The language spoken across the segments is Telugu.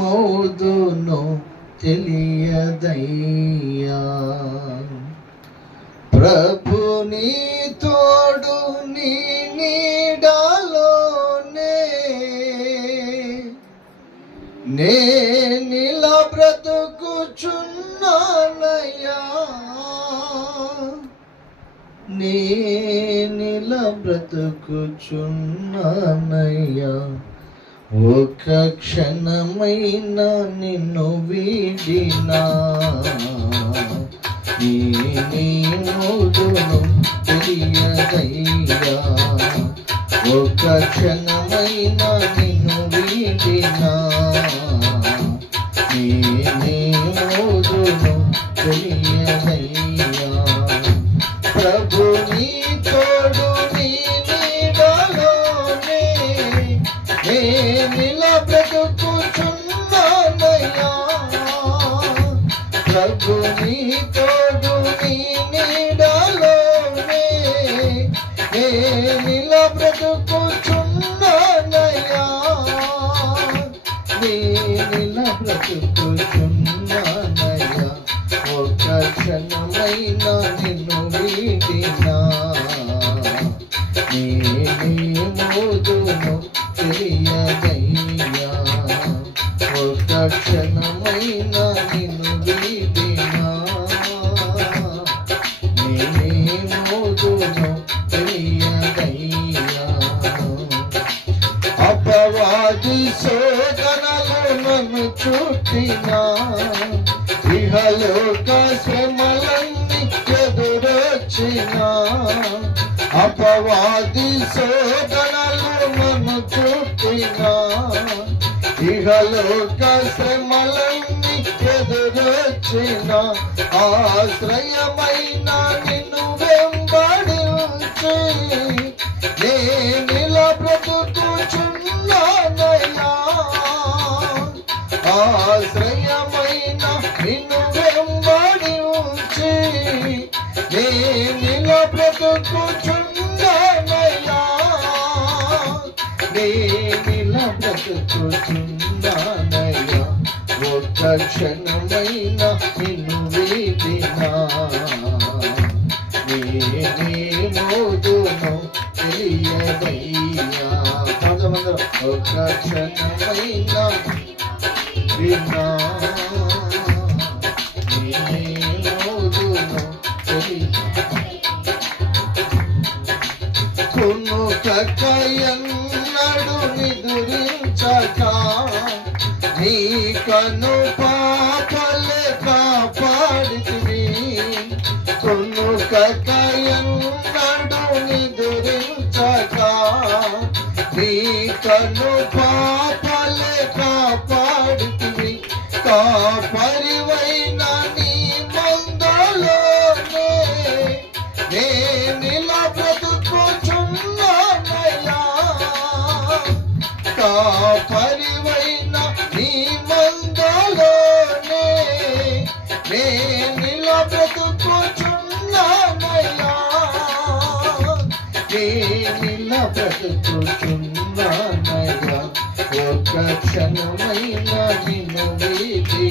ఏమవుదునో తెలియదయ్యా. ప్రభుని తోడు నీ నీడలోనే నేనిలా బ్రతుకుచున్నానయ్యా, నేనిలా బ్రతుకుచున్నానయ్యా. ఒక క్షణమైనా నిన్ను వీడినా నేనేమవుదునో తెలియదయ్యా. ఒక క్షణమైనా నిన్ను వీడినా నేనేమవుదునో తెలియదయ్యా. ప్రభు నీ తోడు నీ నీడలోనే నేనిలా బ్రతుకుచున్నానయ్యా. ప్రభు నీ తోడు నీ నీడలోనే నేనిలా బ్రతుకుచున్నానయ్యా, నేనిలా బ్రతుకుచున్నానయ్యా. ఒక క్షణమైనా నిన్ను వీడినా నేనేమవుదునో తెలియదయ్యా. ఒక క్షణమైనా నిన్ను వీడినా నేనేమవుదునో తెలియదయ్యా. అపవాది శోధనలు నన్ను చుట్టినా ఇహలోక శ్రమలన్నీ ఎదురొచ్చినా, అపవాది శోధనలు నన్ను చుట్టినా ఇహలోక శ్రమలన్నీ ఎదురొచ్చినా, ఆశ్రయమైన నిన్ను వెంబడించి నేనిలా బ్రతుకుచున్నానయ్యా. ఆశ్రయమైన నిన్ను వెంబడించి నేనిలా బ్రతుకుచున్నానయ్యా, నేనిలా బ్రతుకుచున్నానయ్యా. ఒక క్షణమైనా నిన్ను వీడినా నేనేమవుదునో తెలియదయ్యా. ఒక క్షణమైనా విన్నా నేనేమవుదునో కునుకక ఎన్నడు నిదురించక నీ కను పాపలే కాపాడితివి. కునుకక ఎన్నడు నిదురించక నీ కను పాపలే కాపాడితివి. కాపరివైన నీ మందలోనే నేనిలా బ్రతుకుచున్నానయ్యా. కాపరివైన నీ మందలోనే నేనిలా బ్రతుకుచున్నానయ్యా, నేనిలా బ్రతుకుచున్నానయ్యా. ఒక క్షణమైనా నిన్ను వీడి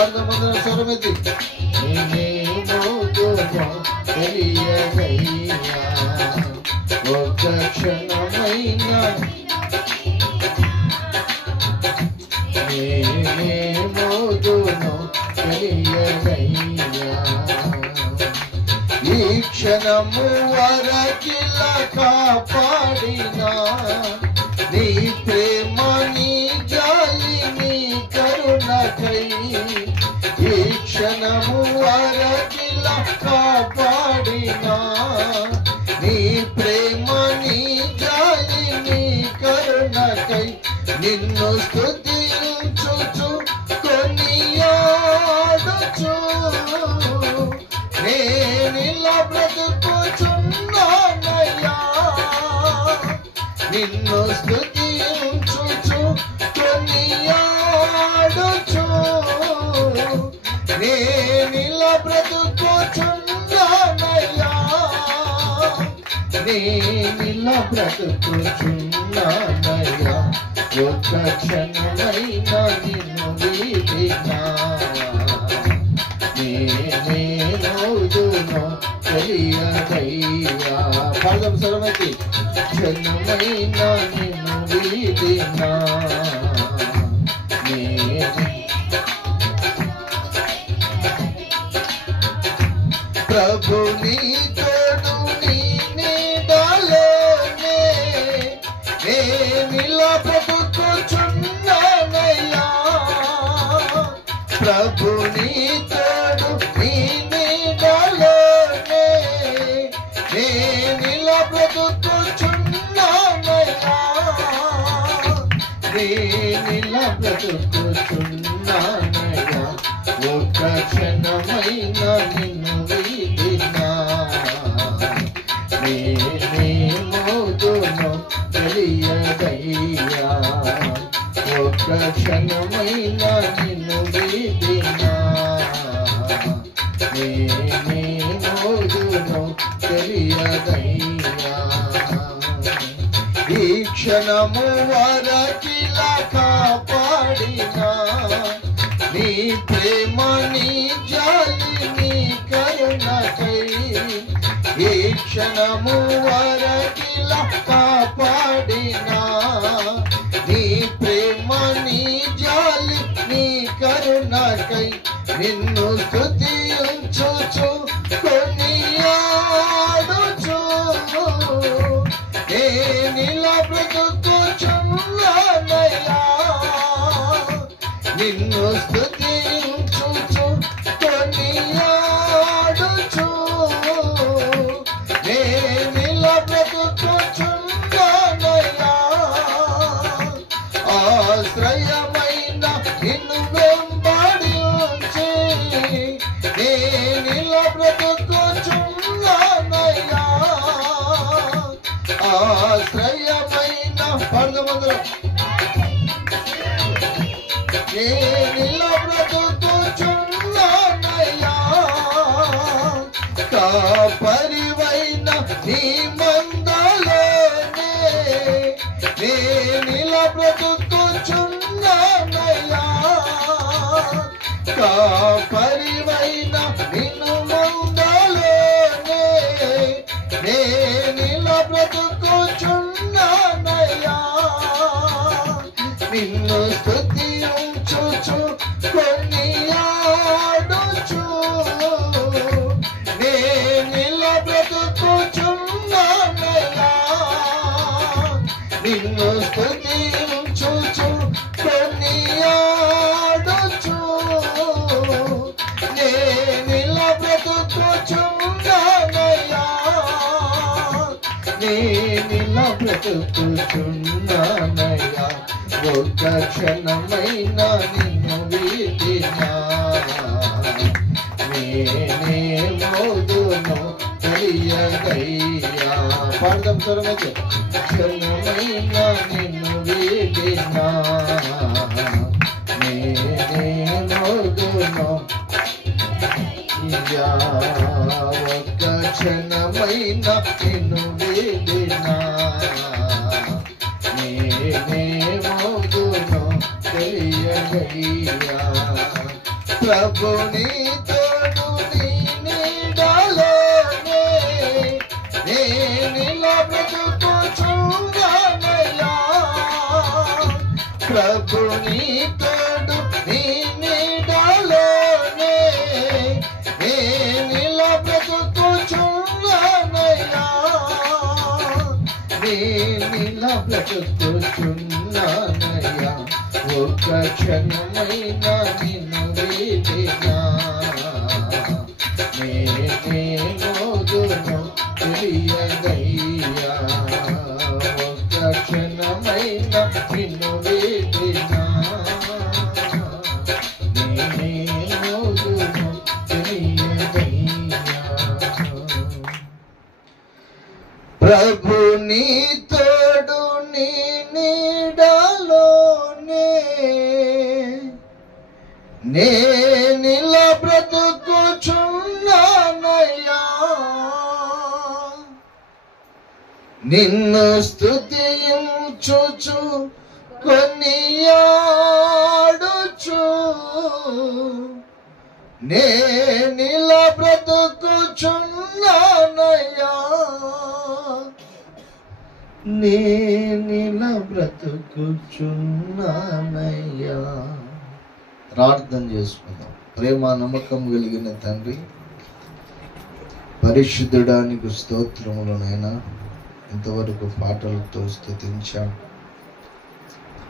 అందమందరం స్వరమెత్తి నేనేమవుదునో తెలియదయ్యా. ఒక క్షణమైనా నేనేమవుదునో తెలియదయ్యా. ఈ క్షణము వరకిలా కాపాడినా నీ ప్రేమ నీ జాలి నీ కరుణకై. ఈ క్షణము వరకిలా కాపాడినా నీ ప్రేమ నీ జాలి నీ కరుణకై. నిన్ను స్తుతించుచు కొనియాడుచు నేనిలా బ్రతుకుచున్నానయ్యా. నిన్ను స్తుతించుచు కొనియాడుచు నేనిలా బ్రతుకుచున్నానయ్యా, నేనిలా బ్రతుకుచున్నానయ్యా. ఒక క్షణమైనా ప్రభుని తోడు నీ నీడలోనే నేనిలా బ్రతుకుచున్నానయ్యా, నేనిలా బ్రతుకుచున్నానయ్యా, ఒక్క క్షణమైన నిన్ను వీడినా నేనేమోదునో తెలియదయ్యా, ఒక్క క్షణమైన నిన్ను వీడినా నేనేమోదునో తెలియదయ్యా. ఈ క్షణము వరకిలా కాపాడినా నీ ప్రేమ నీ జాలి నీ కరుణకై, ఈ క్షణము వరకిలా కాపాడినా నీ ప్రేమ నీ జాలి నీ కరుణకై, నిన్ను స్తుతించుచు కొనియాడుచు నేనిలా బ్రతుకుచున్నానయ్యా, నిన్ను స్తుతించుచు కొనియాడుచు నేనిలా బ్రతుకుచున్నానయ్యా, ఆశ్రయమైన నిన్ను వెంబడించి నేనిలా బ్రతుకుచున్నానయ్యా, ఆశ్రయమైన పర్దమందరం నేనిలా బ్రతుకుచున్నానయ్యా, కాపరివైన నీ మందలోనే నేనిలా బ్రతుకుచున్నానయ్యా, కాపరివైన నిన్ను మందలోనే నేనిలా బ్రతుకుచున్నానయ్యా, నిన్ను స్తుతించుచు కొనియాడుచు నేనిలా బ్రతుకుచున్నానయ్యా, నిన్ను స్తుతించుచు కొనియాడుచు నేనిలా బ్రతుకుచున్నానయ్యా, నేనిలా బ్రతుకుచున్నానయ్యా, ఒక్క క్షణమైన నిన్ను వీడినా నేనేమోదునో తెలియదయ్యా. పాడదాం త్వరగా. క్షణమైన నిన్ను వీడినా నేనేమోదునో అయ్యా, ఒక్క క్షణమైన నిన్ను వీడినా నేనేమోదునో తెలియదయ్యా. ప్రభుని తోడు నీ నీడలోనే నేనిలా బ్రతుకుచున్నానయ్యా, ప్రభుని తోడు నీ నీడలోనే నేనిలా బ్రతుకుచున్నానయ్యా, నేనిలా బ్రతుకుచున్నానయ్యా, ఒక్క క్షణమైన నిన్ను వీడినా నేనేమోదునో తెలియదయ్యా, ఒక్క క్షణమైన నిన్ను వీడినా నేనేమోదునో తెలియదయ్యా. ప్రభుని తోడు నీ నీడలోనే నేనిలా బ్రతుకుచున్నానయ్యా, నిన్ను స్తుతించుచు కొనియాడుచు నేనిలా బ్రతుకుచున్నానయ్యా, నేనిలా బ్రతుకుచున్నానయ్యా. ప్రార్థన చేసుకుందాం. ప్రేమ నమ్మకం కలిగిన తండ్రి, పరిశుద్ధుడానికి స్తోత్రములనైనా ఇంతవరకు పాటలతో స్తుతించాం.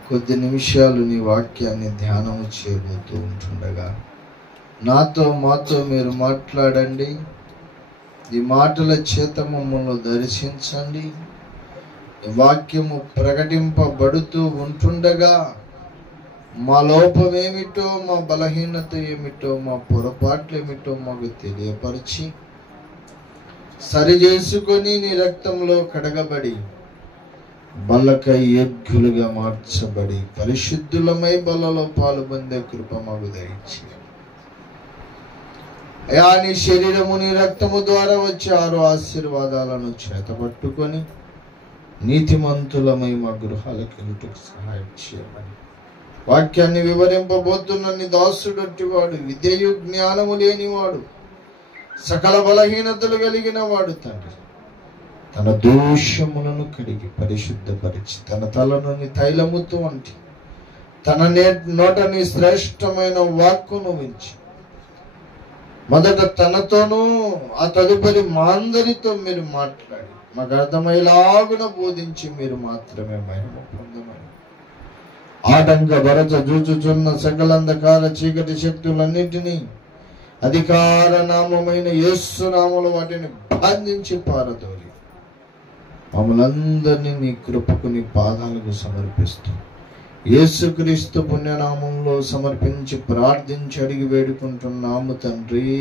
కొద్ది నిమిషాలు నీ వాక్యాన్ని ధ్యానము చేయబోతూ ఉంటుండగా నాతో మాతో మీరు మాట్లాడండి. ఈ మాటల చేత మమ్మల్ని దర్శించండి. వాక్యము ప్రకటింపబడుతూ ఉంటుండగా మా లోపమేమిటో, మా బలహీనత ఏమిటో, మా పొరపాట్లు ఏమిటో మాకు తెలియపరిచి సరి చేసుకొని నీ రక్తంలో కడగబడి బల్లకై యోగ్యులుగా మార్చబడి పరిశుద్ధులమై బల్లలో పాలుపొందే కృప మాకు దయచేయండి. అయా, నీ శరీరము నీ రక్తము ద్వారా వచ్చే 6 ఆశీర్వాదాలను చేతపట్టుకొని నీతిమంతులమై మా గృహాలకు వెళ్ళుటకు సహాయం చేయమని వాక్యాన్ని వివరింపబోతున్న నీ దాసుడట్టి వాడు, విద్యయు జ్ఞానము లేనివాడు, సకల బలహీనతలు కలిగిన వాడు తండ్రి, తన దోషములను కడిగి పరిశుద్ధపరిచి తన తలను తైలముతో అంటి తన నోటని శ్రేష్టమైన వాక్కును వించి మొదట తనతోనూ ఆ తదుపరి మా అందరితో మీరు మాట్లాడి మాకు అర్థమయ్యేలాగున బోధించి మీరు మాత్రమే మహిమ పొందమని ఆటంక భరత జూచుచున్న సకల అంధకార చీకటి శక్తులన్నింటినీ అధికార నామమైన యేసు నామములో వాటిని బంధించి పారదోలి మమ్మల్ందరినీ నీ కృపకు నీ పాదాలకు సమర్పిస్తూ యేసుక్రీస్తు పుణ్యనామంలో సమర్పించి ప్రార్థించి అడిగి వేడుకుంటున్నాము తండ్రి.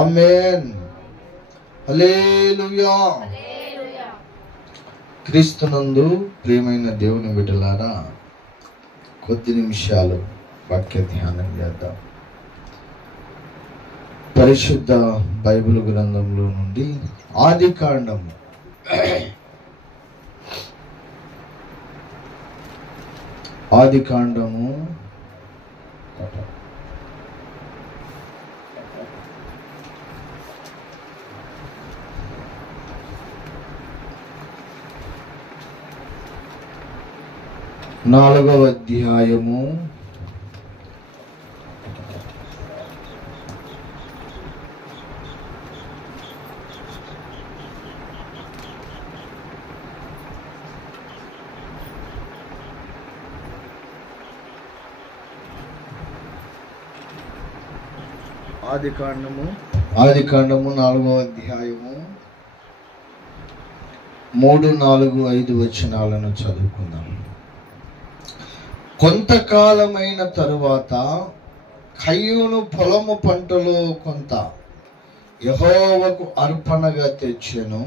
ఆమేన్. హల్లెలూయా. క్రీస్తునందు ప్రియమైన దేవుని బిడ్డలారా, కొద్ది నిమిషాలు వాక్య ధ్యానం చేద్దాం. పరిశుద్ధ బైబిల్ గ్రంథంలో నుండి ఆదికాండము 4వ అధ్యాయము 4వ అధ్యాయము 3, 4, 5 వచనాలను చదువుకుందాం. కొంతకాలమైన తరువాత కయ్యూను పొలము పంటలో కొంత యెహోవాకు అర్పణగా తెచ్చెను.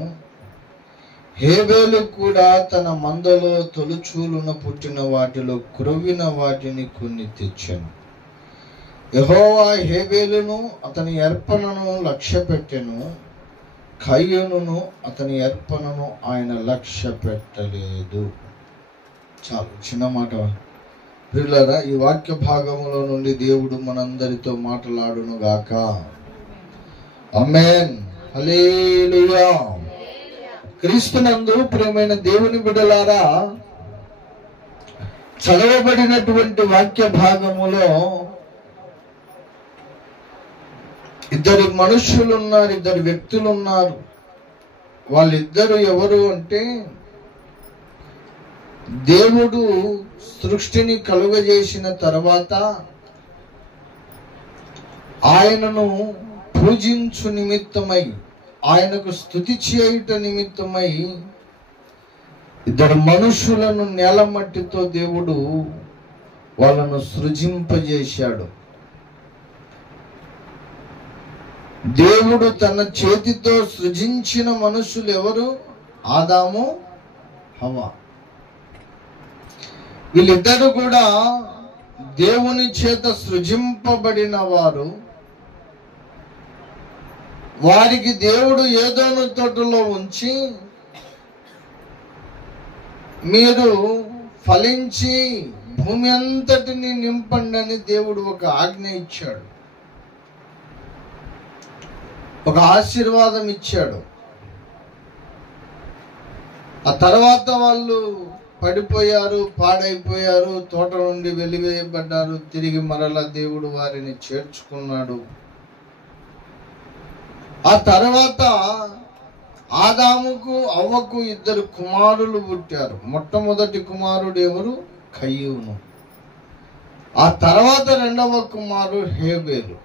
హేబేలు కూడా తన మందలో తొలుచూలున పుట్టిన వాటిలో క్రొవ్విన వాటిని కొన్ని తెచ్చెను. యెహోవా హేబేలును అతని అర్పణను లక్ష్య పెట్టెను, కయ్యూనును అతని అర్పణను ఆయన లక్ష్య పెట్టలేదు. చాలు, చిన్న మాట ప్రియులారా. ఈ వాక్య భాగములో నుండి దేవుడు మనందరితో మాట్లాడును గాక. ఆమేన్. హల్లెలూయా. క్రీస్తునందు ప్రియమైన దేవుని బిడ్డలారా, చదవబడినటువంటి వాక్య భాగములో ఇద్దరు మనుషులు ఉన్నారు, ఇద్దరు వ్యక్తులు ఉన్నారు. వాళ్ళిద్దరు ఎవరు అంటే, దేవుడు సృష్టిని కలుగజేసిన తర్వాత ఆయనను పూజించు నిమిత్తమై, ఆయనకు స్తుతి చేయుట నిమిత్తమై ఇద్దరు మనుషులను నేలమట్టితో దేవుడు వాళ్ళను సృజింపజేశాడు. దేవుడు తన చేతితో సృజించిన మనుషులు ఎవరు? ఆదాము, హవ్వ. వీళ్ళిద్దరు కూడా దేవుని చేత సృజింపబడిన వారు. వారికి దేవుడు ఏదోను తోటలో ఉంచి, మీరు ఫలించి భూమి అంతటిని నింపండి అని దేవుడు ఒక ఆజ్ఞ ఇచ్చాడు, ఒక ఆశీర్వాదం ఇచ్చాడు. ఆ తర్వాత వాళ్ళు పడిపోయారు, పాడైపోయారు, తోట నుండి వెలివేయబడ్డారు. తిరిగి మరలా దేవుడు వారిని చేర్చుకున్నాడు. ఆ తర్వాత ఆదాముకు అవ్వకు ఇద్దరు కుమారులు పుట్టారు. మొట్టమొదటి కుమారుడు ఎవరు? కయ్యూను. ఆ తర్వాత రెండవ కుమారుడు హేబేలు.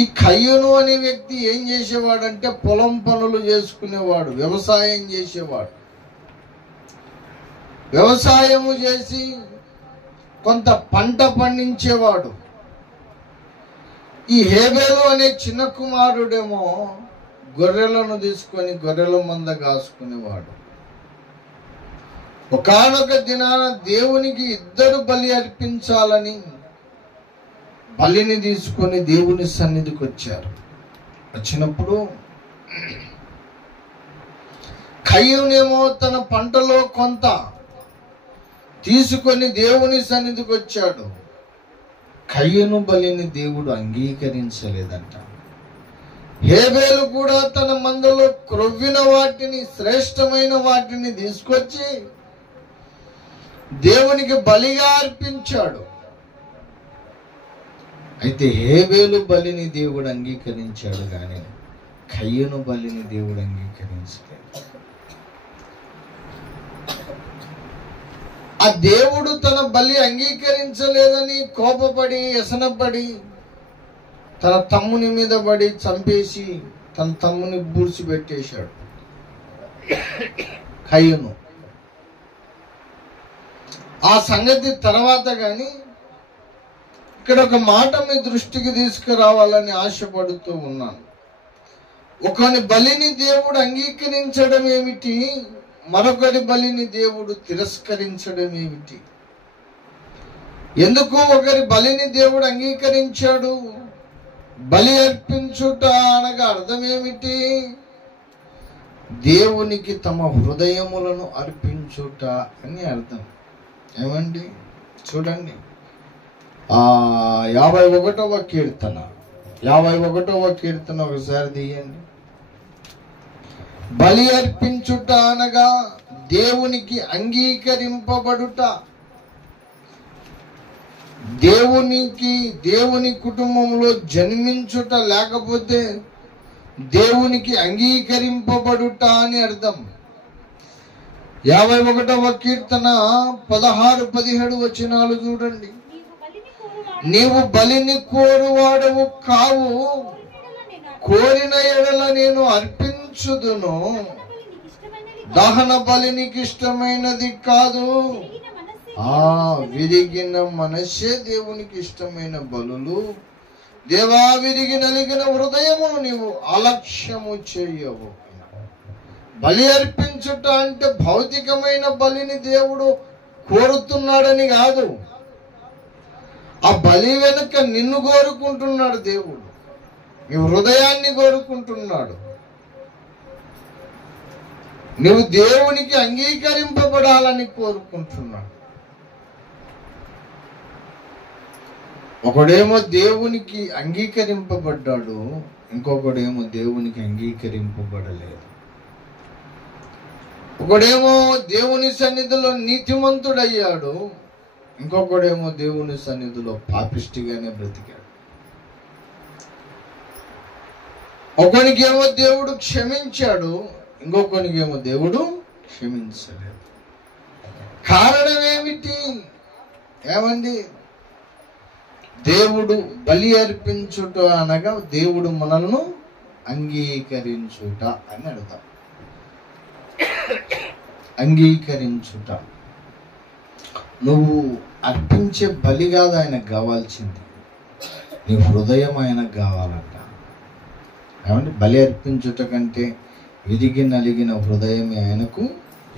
ఈ కయ్యూను అనే వ్యక్తి ఏం చేసేవాడంటే పొలం పనులు చేసుకునేవాడు, వ్యవసాయం చేసేవాడు. వ్యవసాయము చేసి కొంత పంట పండించేవాడు. ఈ హేబేలు అనే చిన్న కుమారుడేమో గొర్రెలను తీసుకొని గొర్రెల మంద కాసుకునేవాడు. ఒకానొక దినాన దేవునికి ఇద్దరు బలి అర్పించాలని బలిని తీసుకొని దేవుని సన్నిధికి వచ్చారు. వచ్చినప్పుడు కయ్యూనేమో తన పంటలో కొంత తీసుకొని దేవుని సన్నిధికి వచ్చాడు. కయ్యూను బలిని దేవుడు అంగీకరించలేదంట. హేబేలు కూడా తన మందలో క్రొవ్విన వాటిని, శ్రేష్టమైన వాటిని తీసుకొచ్చి దేవునికి బలిగా అర్పించాడు. అయితే హేబేలు బలిని దేవుడు అంగీకరించాడు, కానీ కయ్యూను బలిని దేవుడు అంగీకరించలేదు. ఆ దేవుడు తన బలి అంగీకరించలేదని కోపపడి వ్యసనపడి తన తమ్ముని మీద పడి చంపేసి తన తమ్ముని బూడ్చిపెట్టేశాడు కయ్యూను. ఆ సంగతి తర్వాత కానీ ఇక్కడ ఒక మాట మీ దృష్టికి తీసుకురావాలని ఆశపడుతూ ఉన్నాను. ఒకని బలిని దేవుడు అంగీకరించడం ఏమిటి, మరొకరి బలిని దేవుడు తిరస్కరించడం ఏమిటి? ఎందుకు ఒకరి బలిని దేవుడు అంగీకరించాడు? బలి అర్పించుట అనగా అర్థం ఏమిటి? దేవునికి తమ హృదయములను అర్పించుట అని అర్థం. ఏమండి చూడండి, 51వ కీర్తన 51వ కీర్తన ఒకసారి తీయండి. బలి అర్పించుట అనగా దేవునికి అంగీకరింపబడుట. దేవుని కుటుంబంలో జన్మించుట, లేకపోతే దేవునికి అంగీకరింపబడుట అని అర్థం. 51వ కీర్తన 16-17 వచనాలు చూడండి. నీవు బలిని కోరువాడవు కావు, కోరిన ఎడల నేను అర్పించుదును. దహన బలి నీకు ఇష్టమైనది కాదు. విరిగిన మనస్సే దేవునికి ఇష్టమైన బలులు. దేవా, విరిగి నలిగిన హృదయమును నీవు అలక్ష్యము చేయవు. బలి అర్పించుట అంటే భౌతికమైన బలిని దేవుడు కోరుతున్నాడని కాదు. ఆ బలి వెనుక నిన్ను కోరుకుంటున్నాడు దేవుడు, నీ హృదయాన్ని కోరుకుంటున్నాడు. నువ్వు దేవునికి అంగీకరింపబడాలని కోరుకుంటున్నాడు. ఒకడేమో దేవునికి అంగీకరింపబడ్డాడు, ఇంకొకడేమో దేవునికి అంగీకరింపబడలేదు. ఒకడేమో దేవుని సన్నిధిలో నీతిమంతుడయ్యాడు, ఇంకొకడేమో దేవుని సన్నిధిలో పాపిష్టిగానే బ్రతికాడు. ఒకనికేమో దేవుడు క్షమించాడు, ఇంకొకనికేమో దేవుడు క్షమించలేదు. కారణం ఏమిటి? ఏమండి, దేవుడు బలి అర్పించుట అనగా దేవుడు మనల్ని అంగీకరించుట అని అర్థం. అంగీకరించుట. నువ్వు అర్పించే బలి కాదు ఆయనకు కావాల్సింది, నీ హృదయం ఆయనకు కావాలంట. ఏమంటే బలి అర్పించుట కంటే విరిగి నలిగిన హృదయమే ఆయనకు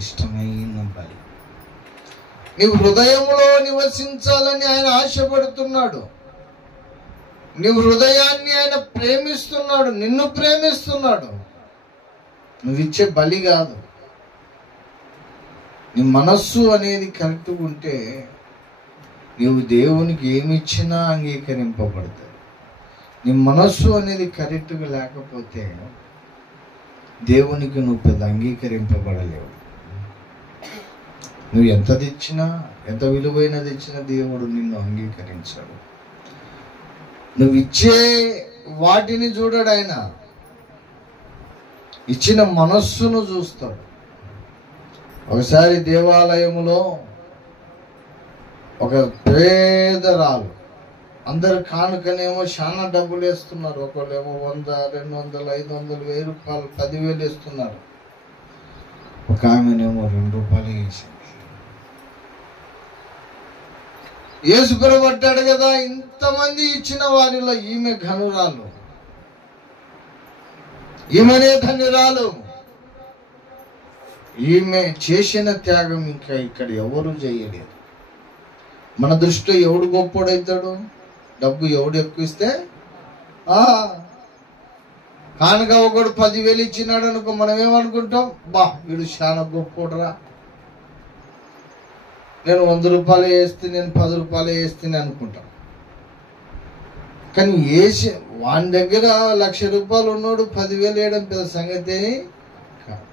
ఇష్టమైన బలి. నీ హృదయంలో నివసించాలని ఆయన ఆశపడుతున్నాడు. నీ హృదయాన్ని ఆయన ప్రేమిస్తున్నాడు, నిన్ను ప్రేమిస్తున్నాడు. నువ్విచ్చే బలి కాదు. నీ మనస్సు అనేది కరెక్ట్గా ఉంటే నీవు దేవునికి ఏమిచ్చినా అంగీకరింపబడుతుంది. నీ మనస్సు అనేది కరెక్ట్గా లేకపోతే దేవునికి నువ్వు పెద్ద అంగీకరింపబడలేవు. నువ్వు ఎంత తెచ్చినా, ఎంత విలువైనది ఇచ్చినా దేవుడు నిన్ను అంగీకరించాడు. నువ్వు ఇచ్చే వాటిని చూడడు ఆయన, ఇచ్చిన మనస్సును చూస్తాడు. ఒకసారి దేవాలయంలో ఒక పేదరాలు, అందరు కానుకనేమో చాలా డబ్బులు వేస్తున్నారు. ఒకళ్ళేమో 100, 200, 500, 1000 రూపాయలు, 10,000 వేస్తున్నారు. ఒక ఆమెనేమో 2 రూపాయలు వేసింది. యేసుప్రభు పట్టాడు కదా, ఇంతమంది ఇచ్చిన వారిలో ఈమె ఘనురాలు, ఈమెనే ధన్యురాలు. ఈమె చేసిన త్యాగం ఇంకా ఇక్కడ ఎవరు చేయలేదు. మన దృష్టిలో ఎవడు గొప్పోడవుతాడు? డబ్బు ఎవడు ఎక్కువ ఇస్తే కానుక ఒకడు 10,000 ఇచ్చినాడు అనుకో, మనం ఏమనుకుంటాం? బా వీడు చాలా గొప్పోడురా, నేను 100 రూపాయలు వేస్తే, నేను 10 రూపాయలు వేస్తేనే అనుకుంటాం. కానీ వేసి వాని దగ్గర 1,00,000 రూపాయలు ఉన్నాడు 10,000 వేయడం పెద్ద సంగతి ఏమి కాదు.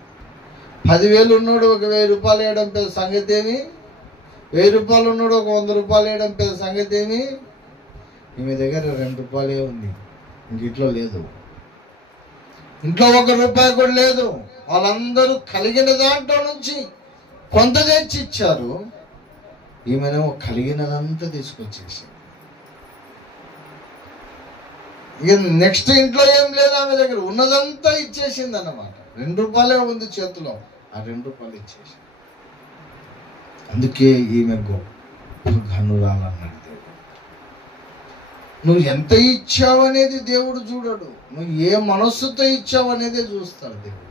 10,000 ఉన్నాడు 1,000 రూపాయలు వేయడం పెద్ద సంగతి ఏమి, 1,000 రూపాయలు ఉన్నాడు 100 రూపాయలు వేయడం పెద్ద సంగతి ఏమి. ఈమె దగ్గర 2 రూపాయలే ఉంది, ఇంట్లో లేదు, ఇంట్లో 1 రూపాయి కూడా లేదు. వాళ్ళందరూ కలిగిన దాంట్లో నుంచి కొంత తెచ్చి ఇచ్చారు, ఈమెనేమో కలిగినదంతా తీసుకొచ్చేసి. ఇక నెక్స్ట్ ఇంట్లో ఏం లేదు, ఆమె దగ్గర ఉన్నదంతా ఇచ్చేసింది అన్నమాట. 2 రూపాయలే ఉంది చేతిలో, ఆ 2 రూపాయలు ఇచ్చేసి. అందుకే ఈమె గొప్ప ఘనురాలు అన్నాడు దేవుడు. నువ్వు ఎంత ఇచ్చావు అనేది దేవుడు చూడడు, నువ్వు ఏ మనస్సుతో ఇచ్చావు అనేదే చూస్తాడు దేవుడు.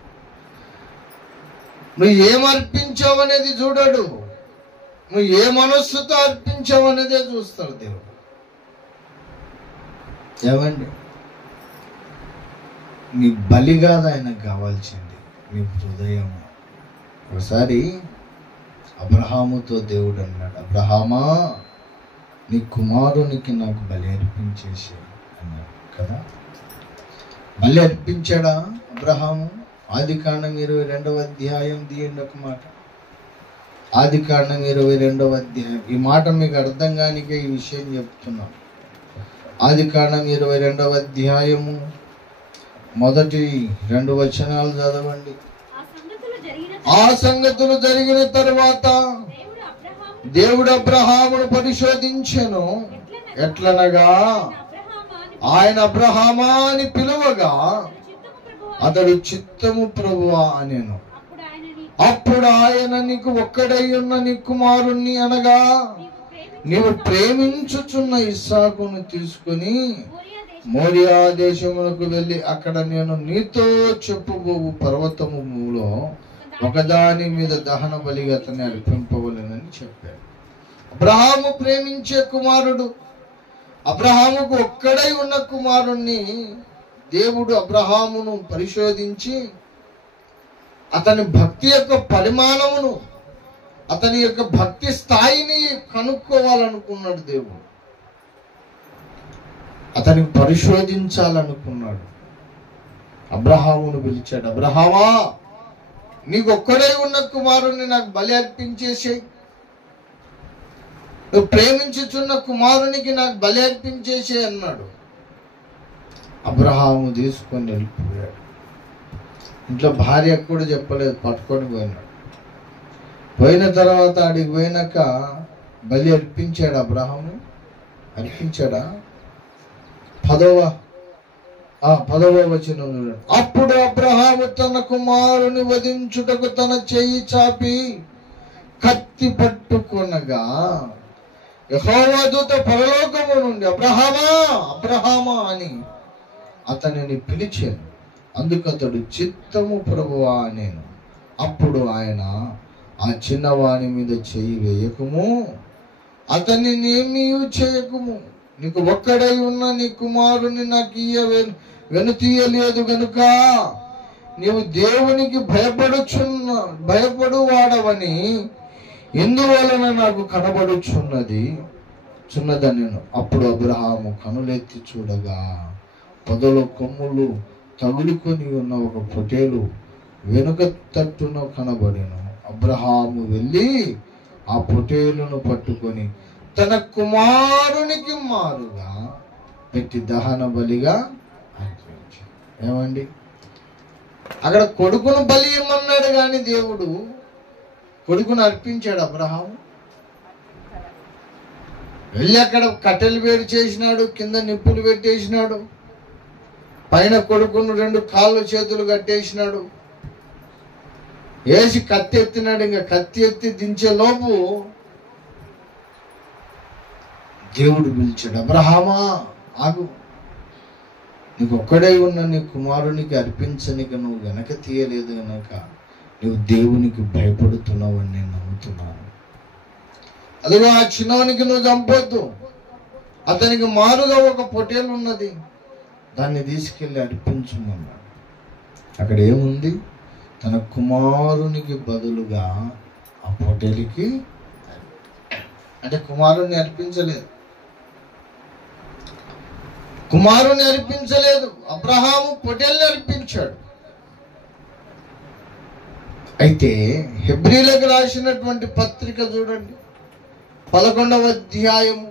నువ్వు ఏం అర్పించావు అనేది చూడడు, నువ్వు ఏ మనస్సుతో అర్పించావు అనేదే చూస్తాడు దేవుడు. ఏమండి, నీ బలి కాదు ఆయనకు కావాల్సింది, నీ హృదయం. ఒకసారి అబ్రహాముతో దేవుడు అన్నాడు, అబ్రహామా నీ కుమారునికి నాకు బలి అర్పించేసి అన్నాడు కదా. బలి అర్పించాడా అబ్రహాము? ఆదికాండం 22వ అధ్యాయం తీయండి ఒక మాట. ఆదికాండం 22వ అధ్యాయం. ఈ మాట మీకు అర్థం కానికే ఈ విషయం చెప్తున్నాను. ఆదికాండం 22వ అధ్యాయము మొదటి 2 వచనాలు చదవండి. ఆ సంగతులు జరిగిన తరువాత దేవుడు అబ్రహామును పరిశోధించెను. ఎట్లనగా ఆయన అబ్రహామా అని పిలువగా అతడు చిత్తము ప్రభువా అనెను. అప్పుడు ఆయన నీకు ఒక్కడై ఉన్న నీ కుమారుణ్ణి అనగా నీవు ప్రేమించుచున్న ఇస్సాకును తీసుకుని మోరియా దేశమునకు వెళ్ళి అక్కడ నేను నీతో చెప్పబోవు పర్వతములో ఒకదాని మీద దహన బలిగా అతన్ని అర్పింపవలెనని చెప్పాడు. అబ్రహాము ప్రేమించే కుమారుడు, అబ్రహాముకు ఒక్కడై ఉన్న కుమారుణ్ణి దేవుడు అబ్రహామును పరిశోధించి అతని భక్తి యొక్క పరిమాణమును, అతని యొక్క భక్తి స్థాయిని కనుక్కోవాలనుకున్నాడు. దేవుడు అతనికి పరిశోధించాలనుకున్నాడు. అబ్రహామును పిలిచాడు, అబ్రహామా నీకు ఒక్కడే ఉన్న కుమారుణ్ణి నాకు బలి అర్పించేసేయి, నువ్వు ప్రేమించుచున్న కుమారునికి నాకు బలి అర్పించేసే అన్నాడు. అబ్రహాము తీసుకొని వెళ్ళిపోయాడు. ఇంట్లో భార్య కూడా చెప్పలేదు, పట్టుకొని పోయినాడు. పోయిన తర్వాత ఆడికి పోయినాక బలి అర్పించాడు అబ్రహాము. అర్పించాడా? 10వ వచనం చూడండి. అప్పుడు అబ్రహాము తన కుమారుని వధించుటకు తన చెయ్యి చాపి కత్తి పట్టుకొనగా యెహోవా దూత పరలోకము నుండి అబ్రహామా అబ్రహామా అని అతనిని పిలిచాను. అందుకు అతడు చిత్తము ప్రభువా అనేను. అప్పుడు ఆయన ఆ చిన్నవాని మీద చెయ్యి వేయకుము, అతన్ని ఏమీ చేయకుము, నీకు ఒక్కడై ఉన్న నీ కుమారుని నాకు వెనుతీయలేదు గనుక నీవు దేవునికి భయపడు వాడవని ఎందువలన నాకు చున్నదనెను. అప్పుడు అబ్రహాము కనులెత్తి చూడగా పొదలో కొమ్ములు తగులుకొని ఉన్న ఒక పొటేలు వెనుక తట్టున కనబడెను. అబ్రహాము వెళ్ళి ఆ పొటేలును పట్టుకొని తన కుమారునికి మారుగా పెట్టి దహన బలిగా అర్పించాడు. ఏమండి, అక్కడ కొడుకును బలి ఇమ్మన్నాడు కానీ దేవుడు కొడుకును అర్పించాడు. అబ్రహాము వెళ్ళి అక్కడ కట్టెలు వేడి చేసినాడు, కింద నిప్పులు పెట్టేసినాడు, పైన కొడుకును 2 కాళ్ళు చేతులు కట్టేసినాడు, వేసి కత్తి ఎత్తినాడు. ఇంకా కత్తి ఎత్తి దించే లోపు దేవుడు పిలిచాడు, అబ్రహామా ఆగు, నీకు ఒక్కడే ఉన్న నీ కుమారునికి అర్పించనిక నువ్వు వెనక తీయలేదు గనక నువ్వు దేవునికి భయపడుతున్నావు అని నేను నమ్ముతున్నాను. అదిగో ఆ చిన్నవానికి నువ్వు చంపొద్దు, అతనికి మారుగా ఒక పొట్టేలు ఉన్నది, దాన్ని తీసుకెళ్ళి అర్పించమన్నాడు. అక్కడ ఏముంది? తన కుమారునికి బదులుగా ఆ పొట్టేలికి, అంటే కుమారుని అర్పించలేదు, అబ్రహాము పొట్టేల్ని అర్పించాడు. అయితే హెబ్రీలకు రాసినటువంటి పత్రిక చూడండి, 11వ అధ్యాయము,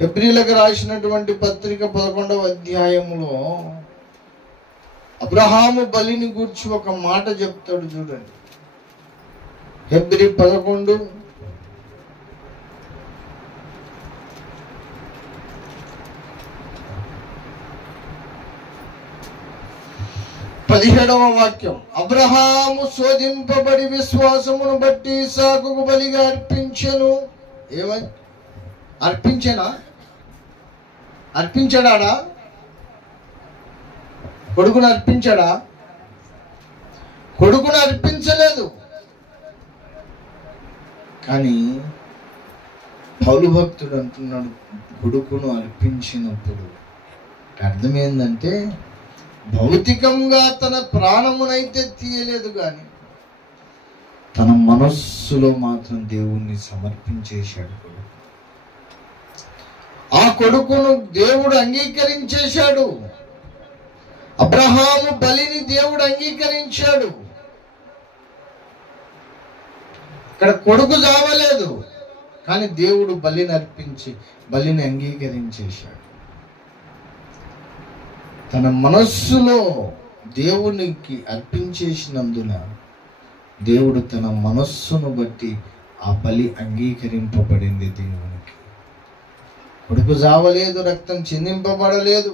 హెబ్రీలకు రాసినటువంటి పత్రిక 11వ అధ్యాయములో అబ్రహాము బలిని గూర్చి ఒక మాట చెప్తాడు చూడండి. హెబ్రీ 11 17వ వాక్యం, అబ్రహాము శోధింపబడి విశ్వాసమును బట్టి ఇస్సాకుకు బలిగా అర్పించెను. ఏమని అర్పించాడా? కొడుకును అర్పించాడా? కొడుకును అర్పించలేదు. కానీ పౌలు భక్తుడు అంటున్నాడు, కొడుకును అర్పించినప్పుడు అర్థం ఏంటంటే భౌతికంగా తన ప్రాణమునైతే తీయలేదు, కానీ తన మనస్సులో మాత్రం దేవుణ్ణి సమర్పించేశాడు. ఆ కొడుకును దేవుడు అంగీకరించేశాడు. అబ్రహాము బలిని దేవుడు అంగీకరించాడు. ఇక్కడ కొడుకు చావలేదు, కానీ దేవుడు బలిని అంగీకరించేశాడు. తన మనస్సులో దేవునికి అర్పించేసినందున దేవుడు తన మనస్సును బట్టి ఆ బలి అంగీకరింపబడింది. దేవునికి కొడుకు చావలేదు, రక్తం చిందింపబడలేదు,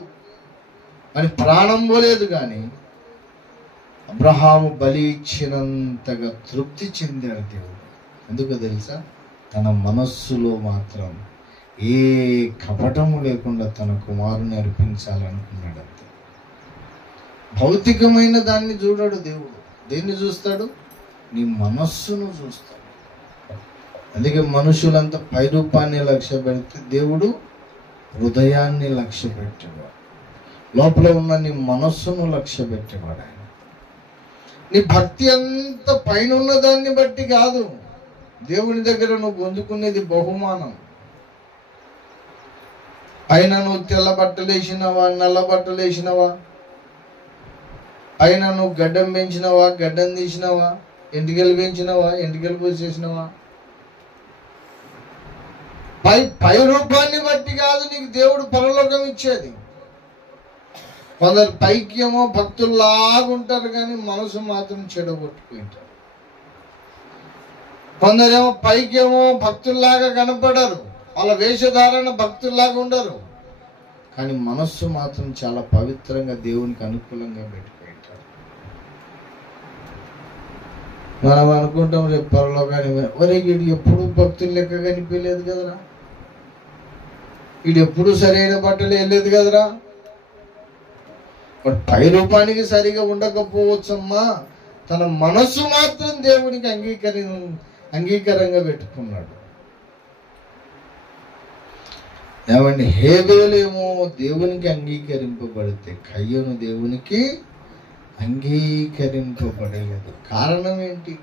అని ప్రాణం పోలేదు, కానీ అబ్రహాము బలి ఇచ్చినంతగా తృప్తి చెందాడు దేవుడు. ఎందుకో తెలుసా? తన మనస్సులో మాత్రం ఏ కపటము లేకుండా తన కుమారుని అర్పించాలనుకున్నాడు. అంతే. భౌతికమైన దాన్ని చూడడు దేవుడు. దేన్ని చూస్తాడు? నీ మనస్సును చూస్తాడు. అందుకే మనుషులంతా పైరూపాన్ని లక్ష్య పెడితే దేవుడు హృదయాన్ని లక్ష్య పెట్టేవాడు. లోపల ఉన్న నీ మనస్సును లక్ష్య పెట్టేవాడు ఆయన. నీ భక్తి అంత పైన ఉన్న దాన్ని బట్టి కాదు, దేవుని దగ్గర నువ్వు పొందుకునేది బహుమానం. పైన నువ్వు తెల్ల బట్టలు వేసినవా, నల్ల బట్టలు వేసినవా, పైన నువ్వు గడ్డం పెంచినవా, గడ్డం తీసినవా, ఎంటికలు పెంచినవా, ఎంటికలు పోసేసినవా, పై రూపాన్ని బట్టి కాదు నీకు దేవుడు పరలోకం ఇచ్చేది. కొందరు పైకి ఏమో భక్తుల్లాగా ఉంటారు, కానీ మనసు మాత్రం చెడగొట్టుకుంటారు. కొందరేమో పైకేమో భక్తుల్లాగా కనపడరు, వాళ్ళ వేషధారణ భక్తుల్లాగా ఉండరు, కానీ మనస్సు మాత్రం చాలా పవిత్రంగా దేవునికి అనుకూలంగా పెట్టుకుంటారు. మనం అనుకుంటాం రేపు పరలోకాన్ని, ఒరే వీడు ఎప్పుడు భక్తులు లెక్క కనిపించలేదు కదరా, వీడు ఎప్పుడు సరైన బట్టలు వేయలేదు కదరా. పై రూపానికి సరిగా ఉండకపోవచ్చమ్మా, తన మనస్సు మాత్రం దేవునికి అంగీకారంగా పెట్టుకున్నాడు. ఏమండి, హేబేలేమో దేవునికి అంగీకరింపబడితే కయ్యను దేవునికి అంగీకరింపబడలేదు. కారణం ఏంటి?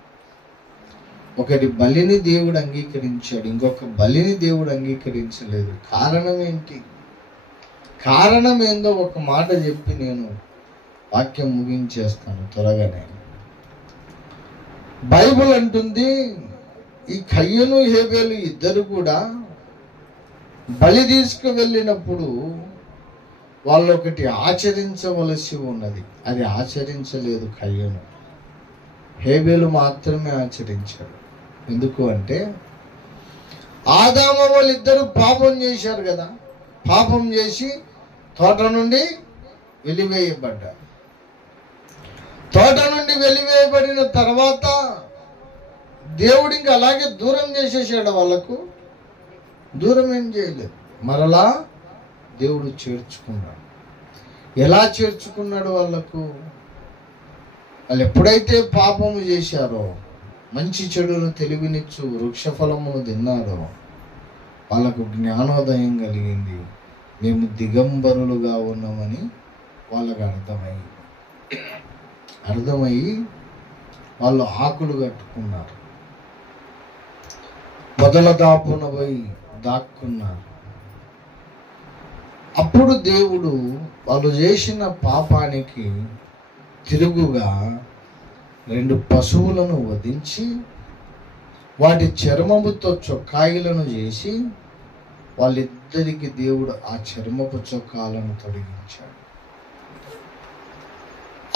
ఒకటి బలిని దేవుడు అంగీకరించాడు, ఇంకొక బలిని దేవుడు అంగీకరించలేదు. కారణం ఏంటి? కారణం ఏందో ఒక మాట చెప్పి నేను వాక్యం ముగించేస్తాను త్వరగానే. బైబిల్ అంటుంది, ఈ కయ్యను హేబేలు ఇద్దరు కూడా బలి తీసుకువెళ్ళినప్పుడు వాళ్ళు ఒకటి ఆచరించవలసి ఉన్నది, అది ఆచరించలేదు కయ్యను. హేబేలు మాత్రమే ఆచరించాడు. ఎందుకు అంటే ఆదాము వాళ్ళిద్దరూ పాపం చేశారు కదా. పాపం చేసి తోట నుండి వెలివేయబడ్డారు. తోట నుండి వెలివేయబడిన తర్వాత దేవుడు ఇంకా అలాగే దూరం చేసేసాడు. వాళ్ళకు దూరం ఏం చేయలేదు, మరలా దేవుడు చేర్చుకున్నాడు. ఎలా చేర్చుకున్నాడు? వాళ్ళు ఎప్పుడైతే పాపము చేశారో, మంచి చెడును తెలివినిచ్చు వృక్షఫలమును తిన్నారో, వాళ్ళకు జ్ఞానోదయం కలిగింది. మేము దిగంబరులుగా ఉన్నామని వాళ్ళకు అర్థమయ్యి వాళ్ళు ఆకులు కట్టుకున్నారు, పొదల దాపున పోయి దాక్కున్నారు. అప్పుడు దేవుడు వాళ్ళు చేసిన పాపానికి తిరుగుగా 2 పశువులను వధించి వాటి చర్మముతో చొక్కాయిలను చేసి వాళ్ళిద్దరికి దేవుడు ఆ చర్మపు చొక్కాలను తొలగించాడు.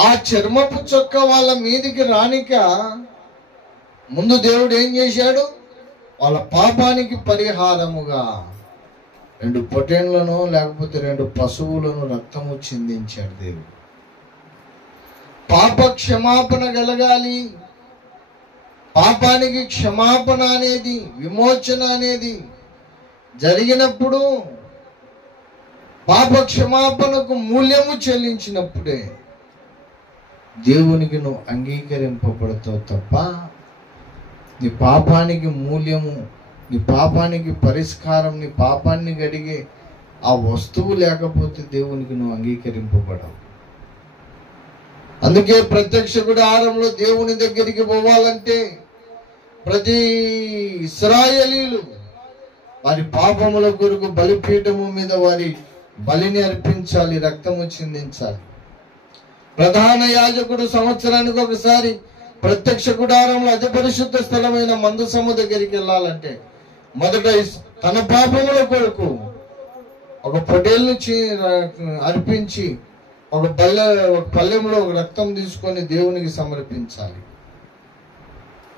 ఆ చర్మపు చొక్కా వాళ్ళ మీదికి రానిక ముందు దేవుడు ఏం చేశాడు? వాళ్ళ పాపానికి పరిహారముగా 2 పొటేళ్లను లేకపోతే 2 పశువులను రక్తము చిందించాడు దేవుడు. పాప క్షమాపణ కలగాలి. పాపానికి క్షమాపణ అనేది, విమోచన అనేది జరిగినప్పుడు, పాప క్షమాపణకు మూల్యము చెల్లించినప్పుడే దేవునికి నువ్వు అంగీకరింపబడతావు తప్ప నీ పాపానికి మూల్యము, నీ పాపానికి పరిష్కారం, నీ పాపాన్ని గడిగే ఆ వస్తువు లేకపోతే దేవునికి నువ్వు అంగీకరింపబడవు. అందుకే ప్రత్యక్ష గుడారంలో దేవుని దగ్గరికి పోవాలంటే ప్రతి ఇశ్రాయేలీయులు వారి పాపముల కొరకు బలిపీఠము మీద వారి బలిని అర్పించాలి, రక్తము చిందించాలి. ప్రధాన యాజకుడు సంవత్సరానికి ఒకసారి ప్రత్యక్ష గుడారంలో అతి పరిశుద్ధ స్థలమైన మందసము దగ్గరికి వెళ్ళాలంటే మొదట తన పాపముల కొరకు ఒక పొటేల్ని అర్పించి ఒక పళ్ళెంలో ఒక రక్తం తీసుకొని దేవునికి సమర్పించాలి.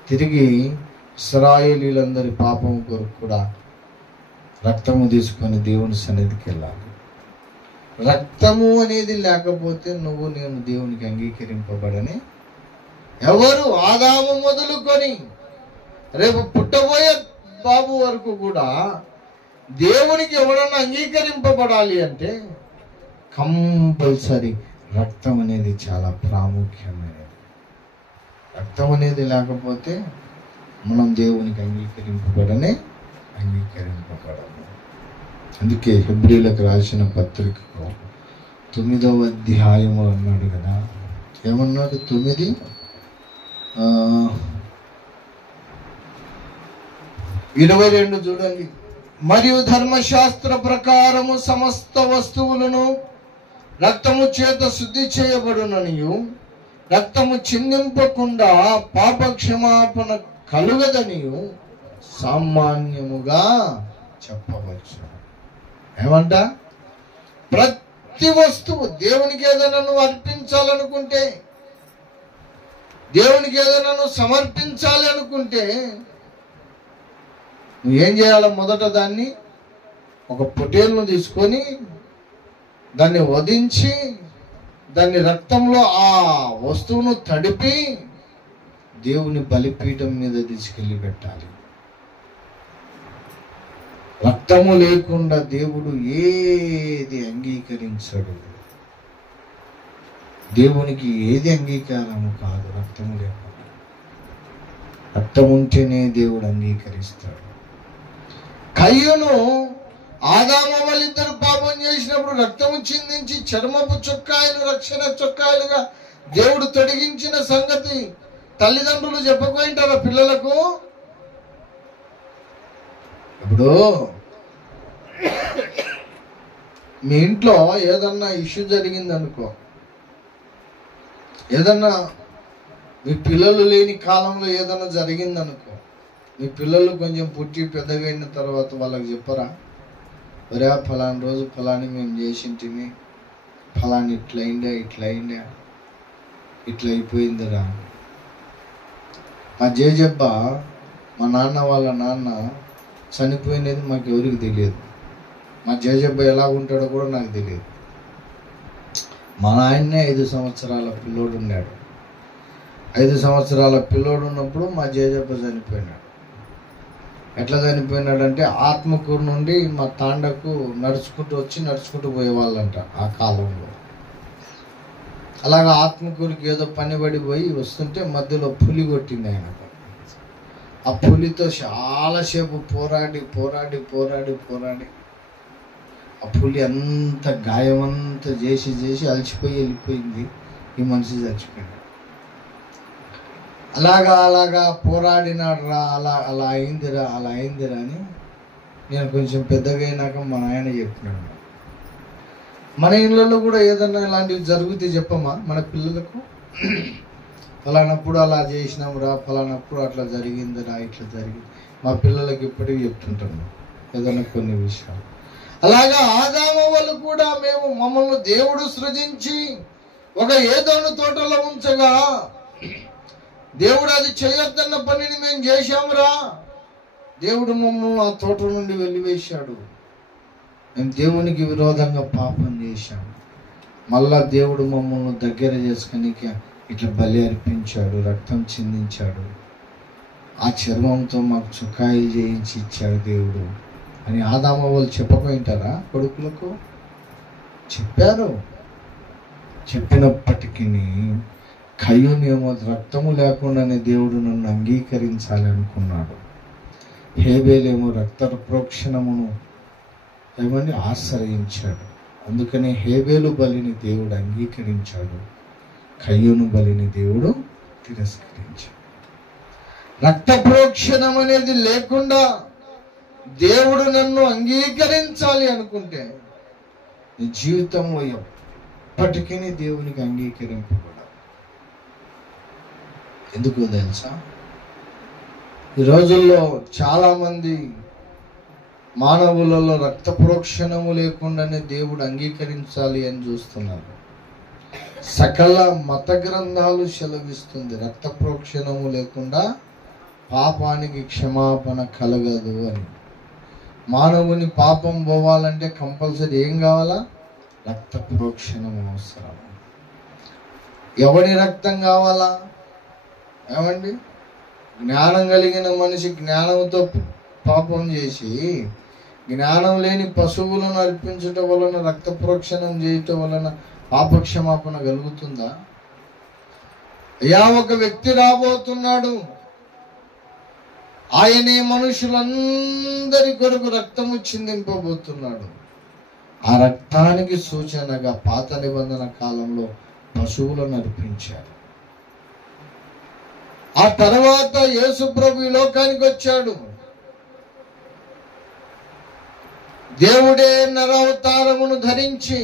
తిరిగి ఇశ్రాయేలీయులందరి పాపం కొరకు కూడా రక్తము తీసుకొని దేవుని సన్నిధికి వెళ్ళాలి. రక్తము అనేది లేకపోతే నేను దేవునికి అంగీకరింపబడని ఎవరు, ఆదాము మొదలుకొని రేపు పుట్టబోయే బాబు వరకు కూడా దేవునికి ఎవరన్నా అంగీకరింపబడాలి అంటే కంపల్సరీ రక్తం అనేది చాలా ప్రాముఖ్యమైనది. రక్తం అనేది లేకపోతే మనం దేవునికి అంగీకరింపబడము. అందుకే హెబ్రీలకు రాసిన పత్రికలో 9వ అధ్యాయము అన్నాడు కదా, ఏమన్నాడు? 9:22 చూడండి. మరియు ధర్మశాస్త్ర ప్రకారము సమస్త వస్తువులను రక్తము చేత శుద్ధి చేయబడుననియు రక్తము చిందింపకుండా పాప క్షమాపణ కలుగదనియు సామాన్యముగా చెప్పవచ్చు. ఏమంట? ప్రతి వస్తువు దేవునికి ఏదైనా నువ్వు అర్పించాలనుకుంటే, దేవునికి ఏదైనా నువ్వు సమర్పించాలి అనుకుంటే నువ్వేం చేయాలి? మొదట దాన్ని ఒక పొటేలును తీసుకొని దాన్ని వధించి దాన్ని రక్తంలో ఆ వస్తువును తడిపి దేవుని బలిపీఠం మీద తీసుకెళ్ళి పెట్టాలి. రక్తము లేకుండా దేవుడు ఏది అంగీకరించడు. దేవునికి ఏది అంగీకారము కాదు రక్తము లేకుండా. రక్తం ఉంటేనే దేవుడు అంగీకరిస్తాడు. కయ్యూను ఆదాము వాళ్ళిద్దరు పాపం చేసినప్పుడు రక్తము చిందించి చర్మపు చొక్కాయలు రక్షణ చొక్కాయలుగా దేవుడు తొడిగించిన సంగతి తల్లిదండ్రులు చెప్పకపోయింటారా పిల్లలకు? ఇప్పుడు మీ ఇంట్లో ఏదన్నా ఇష్యూ జరిగిందనుకో, ఏదన్నా మీ పిల్లలు లేని కాలంలో ఏదన్నా జరిగిందనుకో, మీ పిల్లలు కొంచెం పుట్టి పెద్దగైన తర్వాత వాళ్ళకి చెప్పరా? ఒరే ఫలాని రోజు ఫలాని మేము చేసింటిమి, ఫలాని ఇట్లయిందా ఇట్లా అయిపోయిందిరా. మా జేజబ్బ మా నాన్న వాళ్ళ నాన్న చనిపోయినది మాకు ఎవరికి తెలియదు. మా జేజబ్బ ఎలా ఉంటాడో కూడా నాకు తెలియదు. మా నాయన్నే 5 సంవత్సరాల పిల్లోడు ఉన్నాడు. 5 సంవత్సరాల పిల్లోడు ఉన్నప్పుడు మా జేజబ్బ చనిపోయినాడు. ఎట్లా చనిపోయినాడంటే ఆత్మకూరు నుండి మా తాండకు నడుచుకుంటూ పోయేవాళ్ళంట ఆ కాలంలో. అలాగా ఆత్మకూరికి ఏదో పనిబడి పోయి వస్తుంటే మధ్యలో పులి కొట్టింది ఆయన. ఆ పులితో చాలాసేపు పోరాడి ఆ పులి అంత గాయమంతా చేసి అలసిపోయి వెళ్ళిపోయింది. ఈ మనిషి చచ్చిపోయాడు. అలాగా పోరాడినాడు రా, అలా అయిందిరా అని నేను కొంచెం పెద్దగా అయినాక మా నాయన చెప్పినాడు. మన ఇళ్ళల్లో కూడా ఏదన్నా ఇలాంటివి జరిగితే చెప్పమా మన పిల్లలకు? ఫలానప్పుడు అలా చేసినాం రా, ఫలానప్పుడు అట్లా జరిగిందిరా, ఇట్లా జరిగింది. మా పిల్లలకి ఇప్పటికీ చెప్తుంటాను ఏదైనా కొన్ని విషయాలు. అలాగా ఆదాము వాళ్ళు కూడా మమ్మల్ని దేవుడు సృజించి ఒక ఏదోను తోటలో ఉంచగా దేవుడు అది చేయొద్దన్న పనిని మేము చేశామురా. దేవుడు మమ్మల్ని ఆ తోట నుండి వెలివేశాడు. మేము దేవునికి విరోధంగా పాపం చేశాము. మళ్ళా దేవుడు మమ్మల్ని దగ్గర చేసుకుని ఇట్లా బలి అర్పించాడు, రక్తం చిందించాడు, ఆ చర్మంతో మాకు చుక్కాయిలు చేయించి ఇచ్చాడు దేవుడు అని ఆదాము వాళ్ళు చెప్పకపోయింటారా? కొడుకులకు చెప్పారు. చెప్పినప్పటికీ కయ్యూనేమో రక్తము లేకుండానే దేవుడు నన్ను అంగీకరించాలి అనుకున్నాడు. హేబేలేమో రక్త ప్రోక్షణమును ఆశ్రయించాడు. అందుకనే హేబేలు బలిని దేవుడు అంగీకరించాడు, కయ్యూను బలిని దేవుడు తిరస్కరించాడు. రక్త ప్రోక్షణం అనేది లేకుండా దేవుడు నన్ను అంగీకరించాలి అనుకుంటే నీ జీవితంలో ఎప్పటికీ దేవునికి అంగీకరింపబడదు. ఎందుకో తెలుసా? ఈ రోజుల్లో చాలామంది మానవులలో రక్త ప్రోక్షణము లేకుండానే దేవుడు అంగీకరించాలి అని చూస్తున్నారు. సకల మత గ్రంథాలు సెలవిస్తుంది రక్త ప్రోక్షణము లేకుండా పాపానికి క్షమాపణ కలగదు అని. మానవుని పాపం పోవాలంటే కంపల్సరీ ఏం కావాలా? రక్త ప్రోక్షణం అవసరం. ఎవడి రక్తం కావాలా? ఏమండి, జ్ఞానం కలిగిన మనిషి జ్ఞానంతో పాపం చేసి జ్ఞానం లేని పశువులను అర్పించటం వలన రక్త ప్రోక్షణం చేయటం వలన పాపక్షమాపణ కలుగుతుందా? అయ్యా, ఒక వ్యక్తి రాబోతున్నాడు, ఆయనే మనుషులందరి కొరకు రక్తము చిందింపబోతున్నాడు. ఆ రక్తానికి సూచనగా పాత నిబంధన కాలంలో పశువులను అర్పించారు. ఆ తర్వాత యేసు ప్రభు ఈ లోకానికి వచ్చాడు. దేవుడే నరావతారమును ధరించి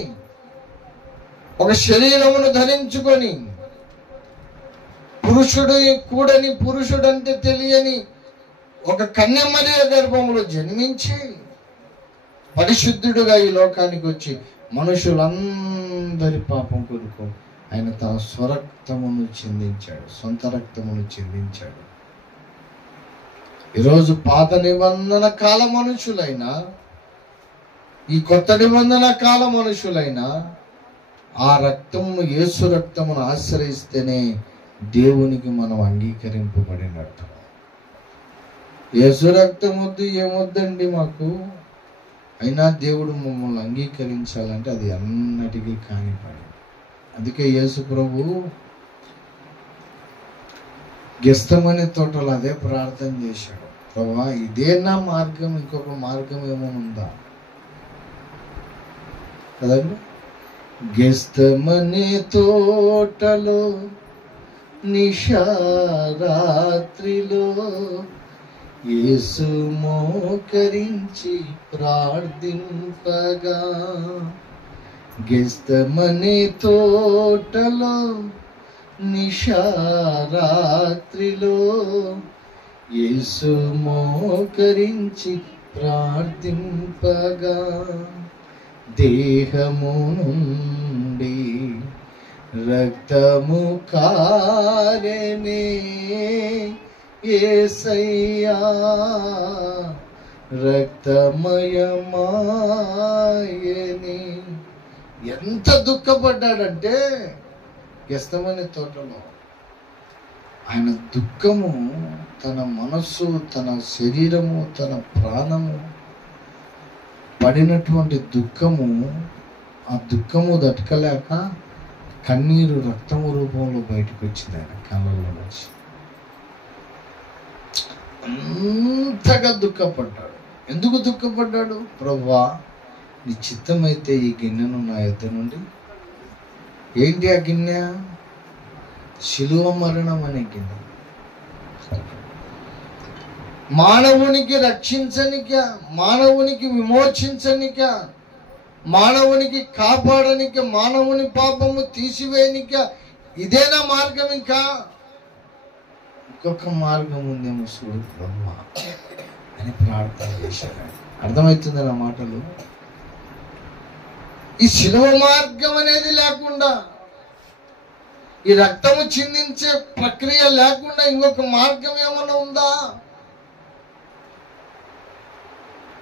ఒక శరీరమును ధరించుకొని పురుషుడంటే తెలియని ఒక కన్యమరియ గర్భములో జన్మించి పరిశుద్ధుడుగా ఈ లోకానికి వచ్చి మనుషులందరి పాపం కొరకు ఆయన తన స్వరక్తమును చిందించాడు, సొంత రక్తమును చిందించాడు. ఈరోజు పాత నిబంధన కాల మనుషులైనా ఈ కొత్త నిబంధన కాల మనుషులైనా ఆ రక్తమును, యేసు రక్తమును ఆశ్రయిస్తేనే దేవునికి మనం అంగీకరింపబడినట్టు. యేసు రక్తం వద్దు ఏమొద్దండి మాకు, అయినా దేవుడు మమ్మల్ని అంగీకరించాలంటే అది అన్నటికీ కాని పని. అందుకే యేసు ప్రభు గెస్తమనే తోటలో అదే ప్రార్థన చేశాడు, ప్రభువా ఇదే నా మార్గం, ఇంకొక మార్గం ఏమైనా ఉందా కదండి. గెస్తమనే తోటలో నిషారాత్రిలో యేసు మోకరించి ప్రార్థింపగా, గెస్తమనే తోటలో నిషారాత్రిలో యేసు మోకరించి ప్రార్థింపగా, దేహము నుండి రక్తము కారెనే యేసయ్యా, రక్తమయమాయని. ఎంత దుఃఖపడ్డాడంటే గెత్సేమనే తోటలో ఆయన దుఃఖము, తన మనస్సు, తన శరీరము, తన ప్రాణము పడినటువంటి దుఃఖము, ఆ దుఃఖము దట్టలేక కన్నీరు రక్తము రూపంలో బయటకు వచ్చింది ఆయన కళ్ళల్లో నుంచి. అంతగా దుఃఖపడ్డాడు. ఎందుకు దుఃఖపడ్డాడు? ప్రభువా, నీ చిత్తమైతే ఈ గిన్నెను నా యొద్ద నుండి, ఏంటి ఆ గిన్నె? శిలువ మరణం అనే గిన్నె. మానవునికి రక్షించనిక, మానవునికి విమోచించనిక, మానవునికి కాపాడనిక, మానవుని పాపము తీసివేయనిక ఇదేనా మార్గం? ఇంకా ఇంకొక మార్గం ఉందేమో చూడు ప్రభువా అని ప్రార్థన చేశాడు. అర్థమవుతుంది నా మాటలు? ఈ శిలువ మార్గం అనేది లేకుండా, ఈ రక్తము చిందించే ప్రక్రియ లేకుండా ఇంకొక మార్గం ఏమన్నా ఉందా?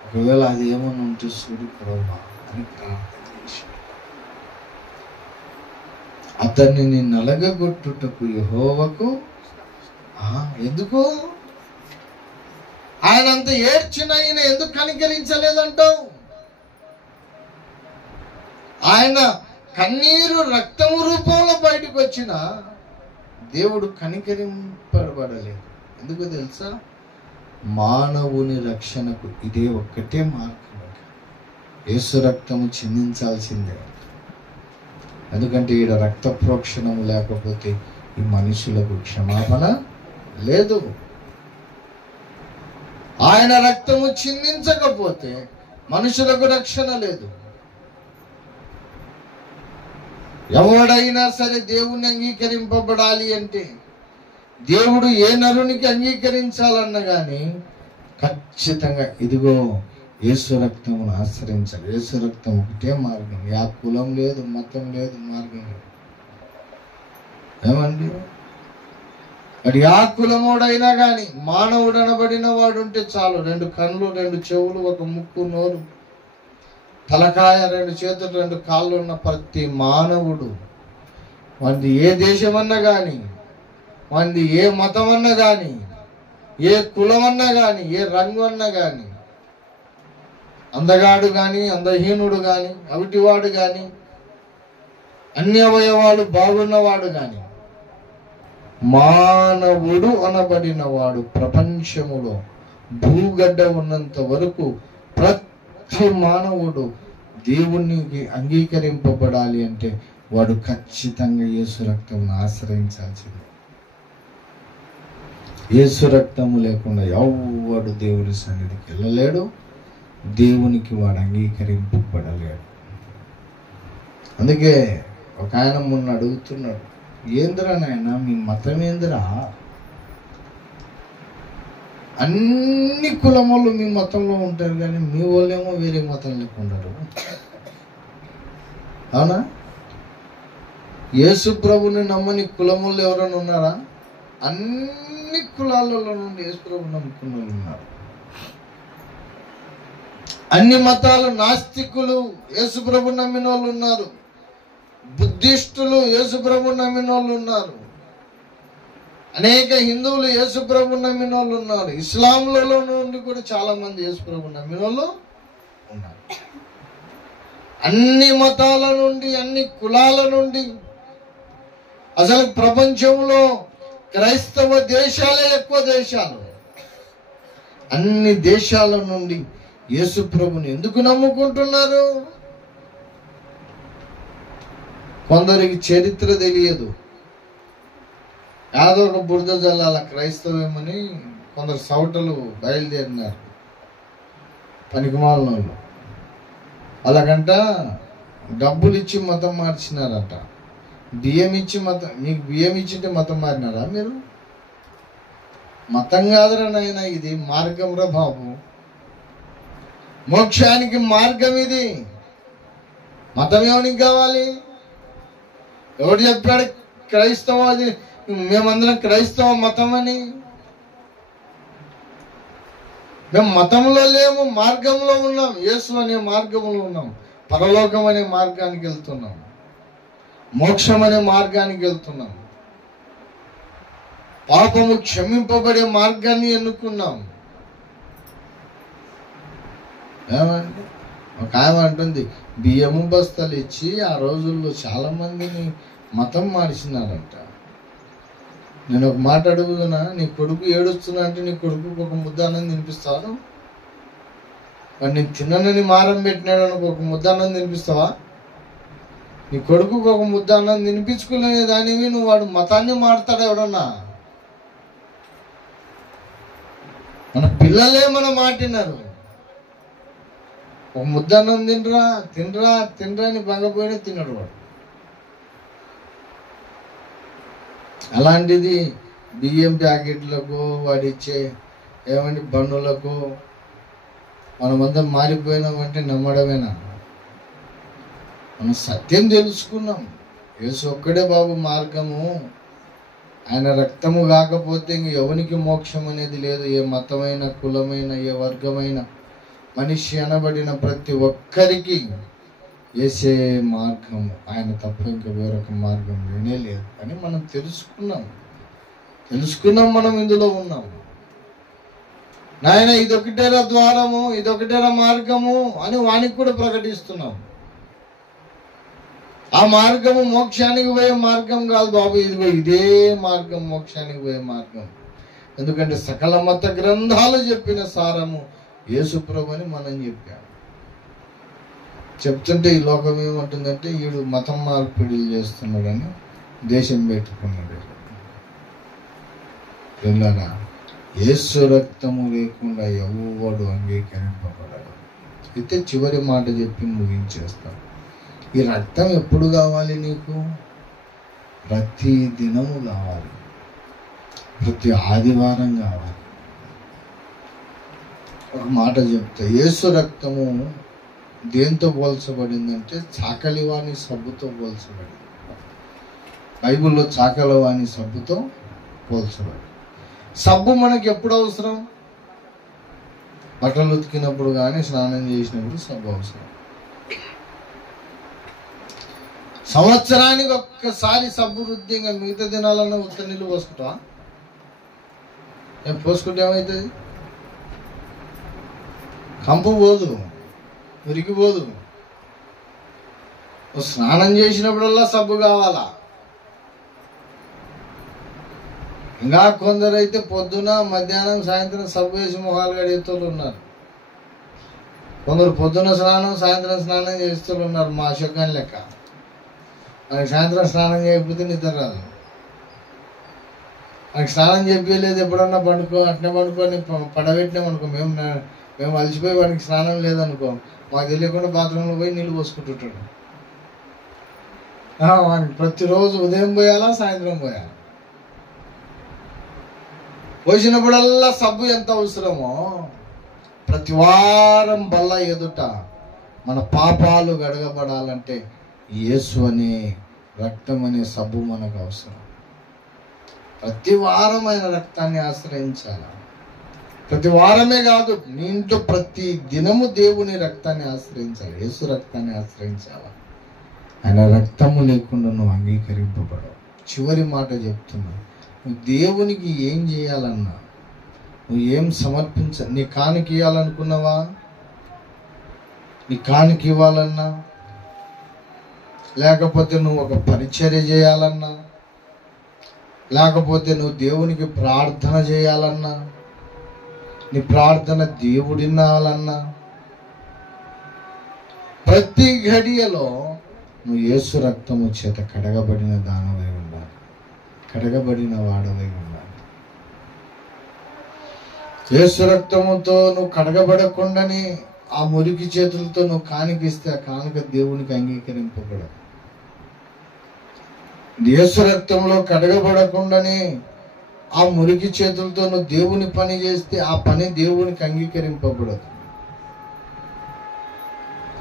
ఒకవేళ అది ఏమన్నా ఉంటే చూడు ప్రభువా అని ప్రార్థన చేశాడు. అతన్ని నలగగొట్టుటకు యెహోవాకు ఎందుకు? ఆయన అంత ఏడ్చిన ఆయన ఎందుకు కనికరించలేదంటావు? ఆయన కన్నీరు రక్తము రూపంలో బయటకు వచ్చిన దేవుడు కనికరింపబడలేదు. ఎందుకు తెలుసా? మానవుని రక్షణకు ఇదే ఒక్కటే మార్గం. యేసు రక్తము చిందించాల్సిందే. ఎందుకంటే ఈడ రక్త ప్రోక్షణము లేకపోతే ఈ మనుషులకు క్షమాపణ లేదు. ఆయన రక్తము చిందించకపోతే మనుషులకు రక్షణ లేదు. ఎవడైనా సరే దేవుణ్ణి అంగీకరింపబడాలి అంటే, దేవుడు ఏ నరునికి అంగీకరించాలన్నా కానీ ఖచ్చితంగా ఇదిగో యేసు రక్తమును ఆశ్రయించాలి. యేసు రక్తం ఒకటే మార్గం. యా కులం లేదు, మతం లేదు, మార్గం లేదు. ఏమండి? అది ఆ కులమోడైనా కానీ మానవుడు అనబడిన వాడు ఉంటే చాలు. 2 కళ్ళు, 2 చెవులు, 1 ముక్కు, నోరు, తలకాయ, 2 చేతులు, 2 కాళ్ళు ఉన్న ప్రతి మానవుడు, వాడి ఏ దేశమన్నా కానీ, వాడి ఏ మతం అన్నా కానీ, ఏ కులం అన్నా కానీ, ఏ రంగు అన్నా కానీ, అందగాడు కానీ, అందహీనుడు కానీ, అవిటివాడు కానీ, అన్ని అవయవాలు బాగున్నవాడు కానీ, మానవుడు అనబడిన వాడు ప్రపంచములో భూగడ్డ ఉన్నంత వరకు ప్రతి మానవుడు దేవునికి అంగీకరింపబడాలి అంటే వాడు ఖచ్చితంగా యేసు రక్తమును ఆశ్రయించాల్సిందే. యేసు రక్తము లేకుండా ఎవడు దేవుని సన్నిధికి వెళ్ళలేడు, దేవునికి వాడు అంగీకరింపబడలేడు. అందుకే ఒక ఆయన మొన్న అడుగుతున్నాడు, ఏంద్రా నాయన మీ మతం ఏంద్రా? అన్ని కులములు మీ మతంలో ఉంటారు కానీ మీ వాళ్ళేమో వేరే మతంలోకి ఉండరు. అవునా? యేసు ప్రభుని నమ్మని కులములు ఎవరైనా ఉన్నారా? అన్ని కులాలలో నుండి యేసు ప్రభు నమ్ముకున్న వాళ్ళు ఉన్నారు. అన్ని మతాలు, నాస్తికులు యేసు ప్రభు నమ్మిన వాళ్ళు ఉన్నారు, బుద్ధిస్టులు యేసు ప్రభు నమ్మిన వాళ్ళు ఉన్నారు, అనేక హిందువులు యేసు ప్రభు నమ్మిన వాళ్ళు ఉన్నారు, ఇస్లాంలలో నుండి కూడా చాలా మంది యేసు ప్రభు నమ్మిన వాళ్ళు ఉన్నారు. అన్ని మతాల నుండి, అన్ని కులాల నుండి, అసలు ప్రపంచంలో క్రైస్తవ దేశాలే ఎక్కువ దేశాలు. అన్ని దేశాల నుండి యేసు ప్రభుని ఎందుకు నమ్ముకుంటున్నారు? కొందరికి చరిత్ర తెలియదు. యాదో ఒక బురద జల్లాల క్రైస్తవేమని కొందరు సౌటలు బయలుదేరినారు, పనికిమాలిన వాళ్ళు. అలాగంట డబ్బులు ఇచ్చి మతం మార్చినారట. బియ్యం ఇచ్చి మతం, మీకు బియ్యం ఇచ్చింటే మతం మారినారా మీరు? మతం కాదురా నాయన, ఇది మార్గం రా బాబు. మోక్షానికి మార్గం ఇది. మతం ఎవరికి కావాలి? ఎవడు చెప్పాడు క్రైస్తవ, అది మేమందరం క్రైస్తవ మతం అని? మేము మతంలో లేము, మార్గంలో ఉన్నాం. యేసు అనే మార్గంలో ఉన్నాం. పరలోకం అనే మార్గానికి వెళ్తున్నాం. మోక్షం అనే మార్గానికి వెళ్తున్నాం. పాపము క్షమింపబడే మార్గాన్ని ఎన్నుకున్నాం. ఏమండి, ఒక ఆమె అంటుంది, బియ్యము బస్తాలు ఇచ్చి ఆ రోజుల్లో చాలా మందిని మతం మార్చినారంట. నేను ఒక మాట అడుగుతున్నా, నీ కొడుకు ఏడుస్తున్నా అంటే నీ కొడుకు ఒక ముద్ద అన్నం తినిపిస్తాను? వాడు నేను తిన్ననని మారం పెట్టినాడు అనుకో, ఒక ముద్ద అన్నం తినిపిస్తావా? నీ కొడుకు ఒక ముద్ద అన్నం తినిపించుకునే దానివి నువ్వు వాడు మతాన్ని మారుతాడు ఎవడన్నా? మన పిల్లలే మన మాటిన్నారు. ఒక ముద్ద అన్నం తినరా తినరా తినరా అని బంగపోయినా తినడు వాడు. అలాంటిది బియ్యం ప్యాకెట్లకు వాడిచ్చే ఏమంటే బండులకు మనమంతా మారిపోయినామంటే నమ్మడమేనా? మనం సత్యం తెలుసుకున్నాం. యేసు ఒక్కడే బాబు మార్గము. ఆయన రక్తము కాకపోతే ఇంక ఎవరికి మోక్షం అనేది లేదు. ఏ మతమైన, కులమైన, ఏ వర్గమైన మనిషి అనబడిన ప్రతి ఒక్కరికి యేసే మార్గము. ఆయన తప్ప ఇంకా వేరొక మార్గం లేనే లేదు అని మనం తెలుసుకున్నాం. మనం ఇందులో ఉన్నాం. నాయన ఇదొకటేరా ద్వారము, ఇదొకటేరా మార్గము అని వానికి కూడా ప్రకటిస్తున్నాం. ఆ మార్గము మోక్షానికి పోయే మార్గం కాదు బాబు, ఇదిగో ఇదే మార్గం, మోక్షానికి పోయే మార్గం. ఎందుకంటే సకల మత గ్రంథాలు చెప్పిన సారము యేసు ప్రభు అని మనం చెప్పాం. చెప్తుంటే ఈ లోకం ఏమంటుందంటే వీడు మతం మార్పిడిలు చేస్తున్నాడని దేశం పెట్టుకున్నాడు. పిల్లరా, యేసు రక్తము లేకుండా ఎవడు అంగీకరింపబడడు. అయితే చివరి మాట చెప్పి ముగించేస్తాం. ఈ రక్తం ఎప్పుడు కావాలి నీకు? ప్రతి దినము కావాలి, ప్రతి ఆదివారం కావాలి. ఒక మాట చెప్తా, యేసు రక్తము దేంతో పోల్చబడిందంటే చాకలివాణి సబ్బుతో పోల్చబడింది. బైబిల్లో చాకలివాణి సబ్బుతో పోల్చబడింది. సబ్బు మనకి ఎప్పుడు అవసరం? బట్టలు ఉతికినప్పుడు కానీ, స్నానం చేసినప్పుడు సబ్బు అవసరం. సంవత్సరానికి ఒక్కసారి సబ్బు రుద్ది, ఇంకా మిగతా దినాలన్నా ఉత్త నీళ్ళు పోసుకుంటావా? పోసుకుంటే ఏమవుతుంది? కంపు పోదు, మురికిపోదు. స్నానం చేసినప్పుడల్లా సబ్బు కావాలా. ఇంకా కొందరైతే పొద్దున, మధ్యాహ్నం, సాయంత్రం సబ్బు వేసి మొహాలు కడిగేతోళ్ళు ఉన్నారు. కొందరు పొద్దున స్నానం, సాయంత్రం స్నానం చేసేతోళ్ళు ఉన్నారు. మా అశోకాన్ని లెక్క. మనకి సాయంత్రం స్నానం చేయకపోతే నిద్ర రాదు. మనకి స్నానం చెప్పలేదు. ఎప్పుడన్నా అట్నే పండుకొని పడబెట్టినామనుకో, మేము అలసిపోయి వాడికి స్నానం లేదనుకో, మాకు తెలియకుండా బాత్రూంలో పోయి నీళ్ళు పోసుకుంటుంటాడు. వానికి ప్రతిరోజు ఉదయం పోయాలా, సాయంత్రం పోయాలా. పోసినప్పుడల్లా సబ్బు ఎంత అవసరమో, ప్రతి వారం బల్ల ఎదుట మన పాపాలు గడగబడాలంటే యేసు అనే రక్తం అనే సబ్బు మనకు అవసరం. ప్రతి వారం ఆయన రక్తాన్ని ఆశ్రయించాలి. ప్రతి వారమే కాదు, నీ ఇంట్లో ప్రతి దినము దేవుని రక్తాన్ని ఆశ్రయించాలి, యేసు రక్తాన్ని ఆశ్రయించాలి. ఆయన రక్తము లేకుండా నువ్వు అంగీకరింపబడవు. చివరి మాట చెప్తున్నా, నువ్వు దేవునికి ఏం చేయాలన్నా, నువ్వు ఏం నీ కానుక ఇవ్వాలనుకున్నావా, నీ కానుక ఇవ్వాలన్నా, లేకపోతే నువ్వు ఒక పరిచర్య చేయాలన్నా, లేకపోతే నువ్వు దేవునికి ప్రార్థన చేయాలన్నా, నీ ప్రార్థన దేవుడినాలన్నా, ప్రతి ఘడియలో నువ్వు యేసు రక్తము చేత కడగబడిన దానవై ఉండాలి, కడగబడిన వాడవై ఉండాలి. యేసు రక్తముతో నువ్వు కడగబడకుండానే ఆ మురికి చేతులతో నువ్వు కానుకిస్తే ఆ కానుక దేవునికి అంగీకరింపబడదు. యేసు రక్తంలో కడగబడకుండానే ఆ మురికి చేతులతో నువ్వు దేవుని పని చేస్తే ఆ పని దేవునికి అంగీకరింపబడదు.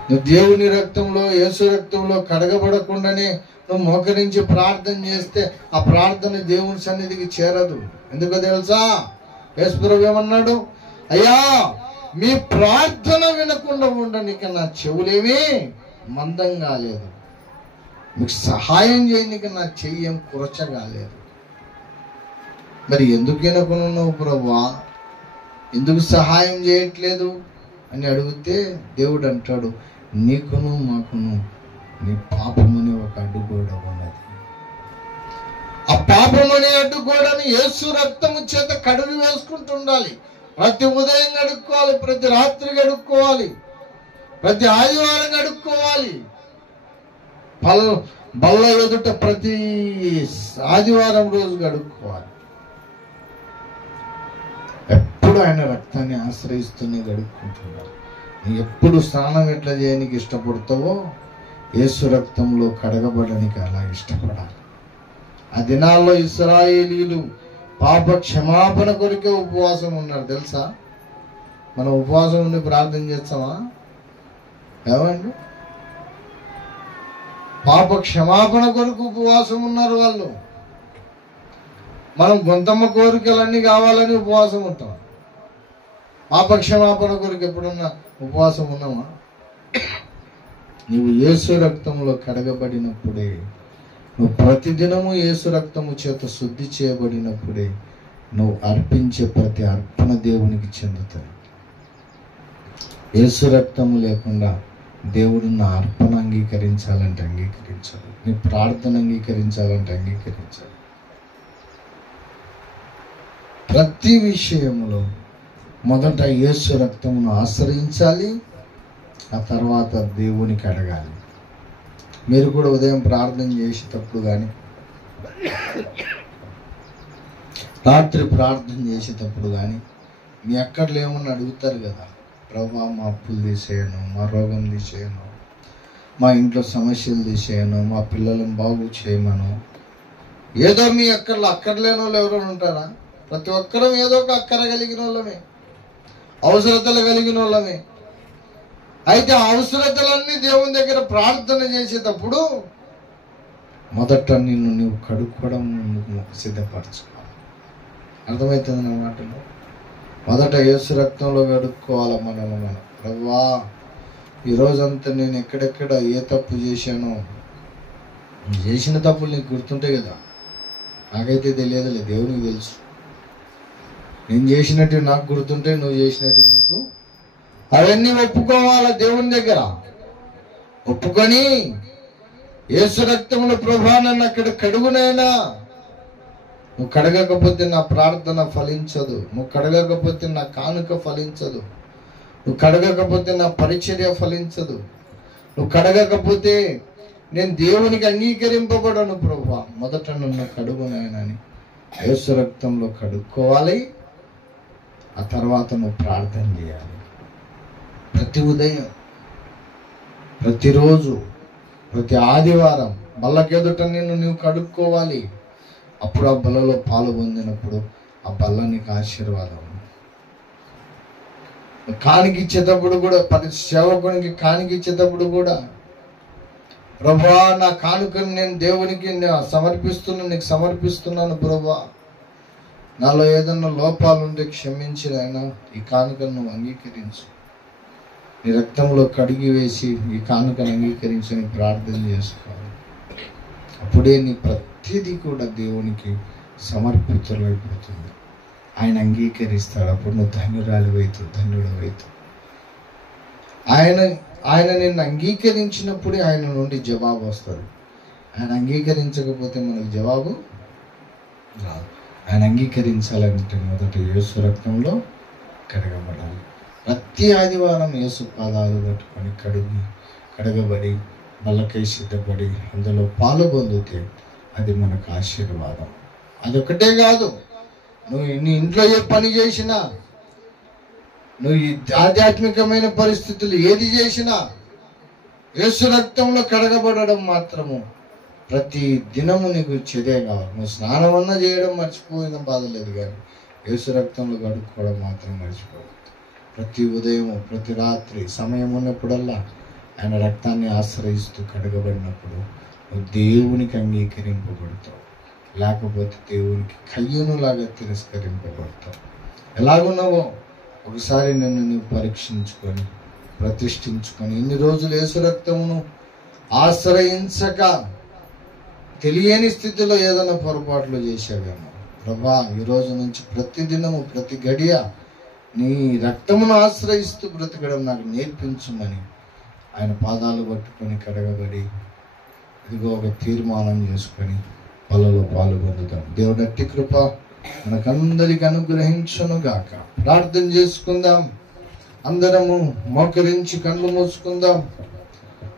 నువ్వు దేవుని రక్తంలో, యేసు రక్తంలో కడగబడకుండానే నువ్వు మోకరించి ప్రార్థన చేస్తే ఆ ప్రార్థన దేవుని సన్నిధికి చేరదు. ఎందుకో తెలుసా? యేసు ప్రభువు ఏమన్నాడు? అయ్యా మీ ప్రార్థన వినకుండా ఉండడానికి నా చెవులేమీ మందం కాలేదు, మీకు సహాయం చేయడానికి నా చెయ్యం కురచగాలేదు. మరి ఎందుకు వినకున్నావు ప్రభువా, ఎందుకు సహాయం చేయట్లేదు అని అడిగితే దేవుడు అంటాడు, నీకును మాకును నీ పాపమనే ఒక అడ్డుగోడ ఉన్నది. ఆ పాపమనే అడ్డుగోడని యేసు రక్తము చేత కడుగు వేసుకుంటుండాలి. ప్రతి ఉదయం కడుక్కోవాలి, ప్రతి రాత్రి కడుక్కోవాలి, ప్రతి ఆదివారం కడుక్కోవాలి. బల్ల ఎదుట ప్రతి ఆదివారం రోజు కడుక్కోవాలి. ఎప్పుడు ఆయన రక్తాన్ని ఆశ్రయిస్తూనే గడుపుకుంటున్నారు. నీ ఎప్పుడు స్నానం ఎట్లా చేయడానికి ఇష్టపడతావో యేసు రక్తంలో కడగబడడానికి అలా ఇష్టపడాలి. ఆ దినాల్లో ఇశ్రాయేలీయులు పాప క్షమాపణ కొరికే ఉపవాసం ఉన్నారు తెలుసా? మనం ఉపవాసం ఉండి ప్రార్థన చేస్తామా? ఏమండి, పాప క్షమాపణ కొరకు ఉపవాసం ఉన్నారు వాళ్ళు. మనం గొంతమ్మ కోరికలన్నీ కావాలని ఉపవాసం ఉంటాం. పాప క్షమాపణ కొరకు ఎప్పుడున్నా ఉపవాసం ఉన్నామా? నువ్వు యేసు రక్తంలో కడగబడినప్పుడే, నువ్వు ప్రతిదినము యేసు రక్తము చేత శుద్ధి చేయబడినప్పుడే నువ్వు అర్పించే ప్రతి అర్పణ దేవునికి చెందుతాయి. యేసు రక్తము లేకుండా దేవుడు నా అర్పణ అంగీకరించాలంటే అంగీకరించాలి, నీ ప్రార్థన అంగీకరించాలంటే అంగీకరించాలి. ప్రతి విషయంలో మొదట యేసు రక్తమును ఆశ్రయించాలి, ఆ తర్వాత దేవునికి అడగాలి. మీరు కూడా ఉదయం ప్రార్థన చేసేటప్పుడు కానీ రాత్రి ప్రార్థన చేసేటప్పుడు కానీ మీ అక్కర్లు ఏమన్నా అడుగుతారు కదా, ప్రభువా మా అప్పులు తీసేయను, మా రోగం తీసేయను, మా ఇంట్లో సమస్యలు తీసేయను, మా పిల్లలను బాగు చేయమను. ఏదో మీ అక్కర్లు అక్కర్లేని వాళ్ళు ఎవరైనా ఉంటారా? ప్రతి ఒక్కరం ఏదో ఒక అక్కర కలిగిన వాళ్ళమే, అవసరతలు కలిగిన వాళ్ళమే. అయితే ఆ అవసరతలన్నీ దేవుని దగ్గర ప్రార్థన చేసేటప్పుడు మొదట నిన్ను నువ్వు కడుక్కోవడం సిద్ధపరచుకోవాలి. అర్థమవుతుంది నా మాటలో? మొదట యేసు రక్తంలో కడుక్కోవాలి మనం. ప్రభువా, ఈరోజంతా నేను ఎక్కడెక్కడ ఏ తప్పు చేశానో, చేసిన తప్పులు నీకు గుర్తుంటాయి కదా. నాకైతే తెలియదులే, దేవునికి తెలుసు. నేను చేసినట్టు నాకు గుర్తుంటే, నువ్వు చేసినట్టు నీకు, అవన్నీ ఒప్పుకోవాలా దేవుని దగ్గర. ఒప్పుకొని యేసు రక్తంలో ప్రభువా నన్ను అక్కడ కడుగునైనా, నువ్వు కడగకపోతే నా ప్రార్థన ఫలించదు, నువ్వు కడగకపోతే నా కానుక ఫలించదు, నువ్వు కడగకపోతే నా పరిచర్య ఫలించదు, నువ్వు కడగకపోతే నేను దేవునికి అంగీకరింపబడను ప్రభువా, మొదట నన్ను కడుగునైనని యేసు రక్తంలో కడుక్కోవాలి. ఆ తర్వాత నువ్వు ప్రార్థన చేయాలి. ప్రతి ఉదయం, ప్రతిరోజు, ప్రతి ఆదివారం బల్లకెదుట నిన్ను నువ్వు కడుక్కోవాలి. అప్పుడు ఆ బల్లలో పాలు పొందినప్పుడు ఆ బల్ల నీకు ఆశీర్వాదం. కానికిచ్చేటప్పుడు కూడా, ప్రతి సేవకునికి కానికిచ్చేటప్పుడు కూడా, ప్రభువా నా కానుకను నేను దేవునికి నీకు సమర్పిస్తున్నాను ప్రభువా, నాలో ఏదన్నా లోపాలు ఉంటే క్షమించి అయినా ఈ కానుకను నువ్వు అంగీకరించు, నీ రక్తంలో కడిగి వేసి ఈ కానుకను అంగీకరించని ప్రార్థన చేసుకోవాలి. అప్పుడే నీ ప్రతిదీ కూడా దేవునికి సమర్పితులైపోతుంది. ఆయన అంగీకరిస్తాడు. అప్పుడు నువ్వు ధన్యుడవైతావు. ఆయన నిన్ను అంగీకరించినప్పుడే ఆయన నుండి జవాబు వస్తుంది. ఆయన అంగీకరించకపోతే మనకు జవాబు రాదు. ఆయన అంగీకరించాలంటే మొదట యేసు రక్తంలో కడగబడాలి. ప్రతి ఆదివారం యేసు పాదాలు పట్టుకొని కడగబడి బల్లకై సిద్ధపడి అందులో పాలు పొందితే అది మనకు ఆశీర్వాదం. అదొకటే కాదు, నువ్వు నీ ఇంట్లో ఏ పని చేసినా, నువ్వు ఆధ్యాత్మికమైన పరిస్థితులు ఏది చేసినా యేసు రక్తంలో కడగబడడం మాత్రము ప్రతి దినము నీకు చెదే కావాలి. నువ్వు స్నానం అన్నా చేయడం మర్చిపోయిన బాధ లేదు, కానీ యేసు రక్తంలో కడుక్కోవడం మాత్రం మర్చిపోవద్దు. ప్రతి ఉదయము, ప్రతి రాత్రి సమయం ఉన్నప్పుడల్లా ఆయన రక్తాన్ని ఆశ్రయిస్తూ కడగబడినప్పుడు నువ్వు దేవునికి అంగీకరింపబడతావు. లేకపోతే దేవునికి కయ్యూనులాగా తిరస్కరింపబడతావు. ఎలాగున్నావో ఒకసారి నిన్ను నువ్వు పరీక్షించుకొని ప్రతిష్ఠించుకొని, ఇన్ని రోజులు యేసు రక్తమును ఆశ్రయించక తెలియని స్థితిలో ఏదైనా పొరపాట్లు చేశావేమో. ప్రభా, ఈ రోజు నుంచి ప్రతిదినము ప్రతి గడియ నీ రక్తమును ఆశ్రయిస్తూ బ్రతకడం నాకు నేర్పించుమని ఆయన పాదాలు పట్టుకొని కడగబడి ఇదిగో ఒక తీర్మానం చేసుకొని పనులలో పాల్గొందుతాం. దేవుడు అట్టి కృప మనకందరికి అనుగ్రహించును గాక. ప్రార్థన చేసుకుందాం. అందరము మోకరించి కళ్ళు మూసుకుందాం.